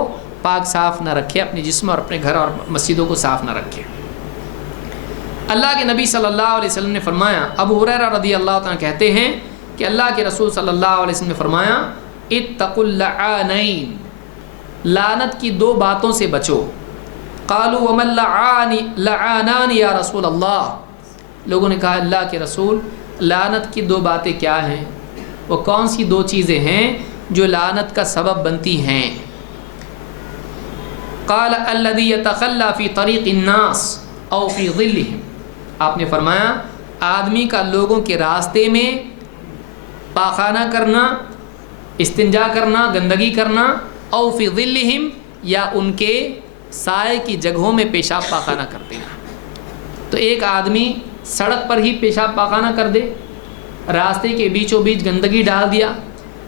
پاک صاف نہ رکھے، اپنے جسم اور اپنے گھر اور مسجدوں کو صاف نہ رکھے۔ اللہ کے نبی صلی اللہ علیہ وسلم نے فرمایا، ابو ہریرہ رضی اللہ تعالیٰ کہتے ہیں کہ اللہ کے رسول صلی اللہ علیہ وسلم نے فرمایا، اتقوا اللعانین، لعنت کی دو باتوں سے بچو۔ قالوا ومن لعانان یا رسول اللہ، لوگوں نے کہا اللہ کے رسول لعنت کی دو باتیں کیا ہیں؟ وہ کون سی دو چیزیں ہیں جو لعنت کا سبب بنتی ہیں؟ قال الذي يتخلى في طريق الناس او في ظلهم، آپ نے فرمایا آدمی کا لوگوں کے راستے میں پاخانہ کرنا، استنجا کرنا، گندگی کرنا، او فی ظلہم، یا ان کے سائے کی جگہوں میں پیشاب پاخانہ کر دینا۔ تو ایک آدمی سڑک پر ہی پیشاب پاخانہ کر دے، راستے کے بیچوں بیچ گندگی ڈال دیا،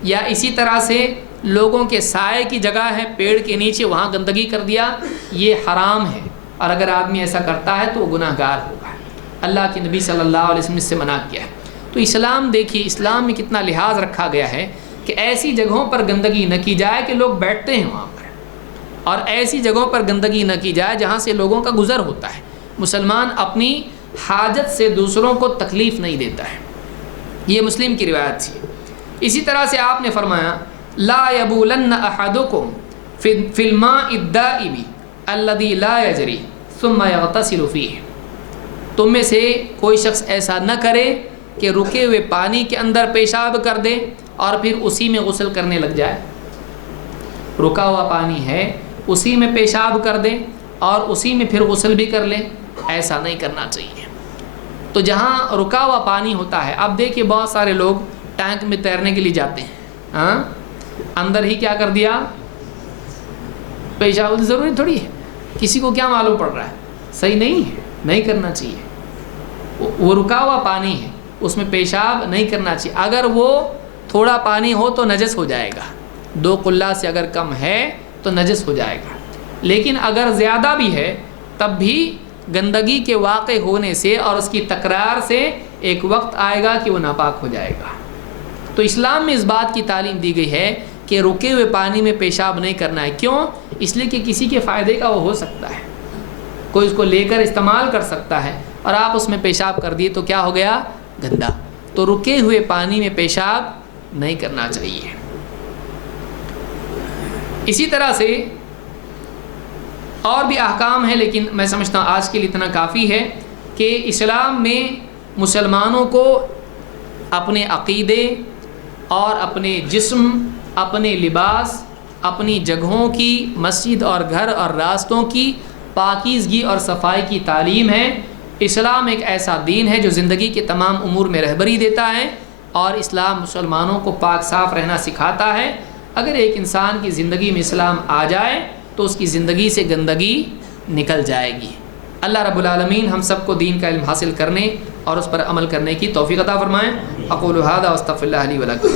یا اسی طرح سے لوگوں کے سائے کی جگہ ہے پیڑ کے نیچے وہاں گندگی کر دیا، یہ حرام ہے، اور اگر آدمی ایسا کرتا ہے تو وہ گناہ گار ہوگا۔ اللہ کے نبی صلی اللہ علیہ وسلم نے اس سے منع کیا ہے۔ تو اسلام دیکھیے، اسلام میں کتنا لحاظ رکھا گیا ہے کہ ایسی جگہوں پر گندگی نہ کی جائے کہ لوگ بیٹھتے ہیں وہاں پر، اور ایسی جگہوں پر گندگی نہ کی جائے جہاں سے لوگوں کا گزر ہوتا ہے۔ مسلمان اپنی حاجت سے دوسروں کو تکلیف نہیں دیتا ہے، یہ مسلم کی روایت تھی۔ اسی طرح سے آپ نے فرمایا لا یبولن احدکم فی الماء الدائب الذی لا یجری ثم یغتسل فیہ، تم میں سے کوئی شخص ایسا نہ کرے کہ رکے ہوئے پانی کے اندر پیشاب کر دے اور پھر اسی میں غسل کرنے لگ جائے۔ رکا ہوا پانی ہے، اسی میں پیشاب کر دے اور اسی میں پھر غسل بھی کر لے، ایسا نہیں کرنا چاہیے۔ تو جہاں رکا ہوا پانی ہوتا ہے، اب دیکھیے بہت سارے لوگ ٹینک میں تیرنے کے لیے جاتے ہیں، اندر ہی کیا کر دیا، پیشاب، ضروری تھوڑی ہے، کسی کو کیا معلوم پڑ رہا ہے، صحیح نہیں ہے، نہیں کرنا چاہیے۔ وہ رکا ہوا پانی ہے، اس میں پیشاب نہیں کرنا چاہیے۔ اگر وہ تھوڑا پانی ہو تو نجس ہو جائے گا، 2 قلہ سے اگر کم ہے تو نجس ہو جائے گا، لیکن اگر زیادہ بھی ہے تب بھی گندگی کے واقع ہونے سے اور اس کی تکرار سے ایک وقت آئے گا کہ وہ ناپاک ہو جائے گا۔ تو اسلام میں اس بات کی تعلیم دی گئی ہے کہ رکے ہوئے پانی میں پیشاب نہیں کرنا ہے۔ کیوں؟ اس لیے کہ کسی کے فائدے کا وہ ہو سکتا ہے، کوئی اس کو لے کر استعمال کر سکتا ہے، اور آپ اس میں پیشاب کر دیے تو کیا ہو گیا، گندا۔ تو رکے ہوئے پانی میں پیشاب نہیں کرنا چاہیے۔ اسی طرح سے اور بھی احکام ہیں، لیکن میں سمجھتا ہوں آج کے لیے اتنا کافی ہے کہ اسلام میں مسلمانوں کو اپنے عقیدے اور اپنے جسم، اپنے لباس، اپنی جگہوں کی، مسجد اور گھر اور راستوں کی پاکیزگی اور صفائی کی تعلیم ہے۔ اسلام ایک ایسا دین ہے جو زندگی کے تمام امور میں رہبری دیتا ہے، اور اسلام مسلمانوں کو پاک صاف رہنا سکھاتا ہے۔ اگر ایک انسان کی زندگی میں اسلام آ جائے تو اس کی زندگی سے گندگی نکل جائے گی۔ اللہ رب العالمین ہم سب کو دین کا علم حاصل کرنے اور اس پر عمل کرنے کی توفیق عطا فرمائیں۔ اقول ھذا واستغفر اللہ لی ولکم۔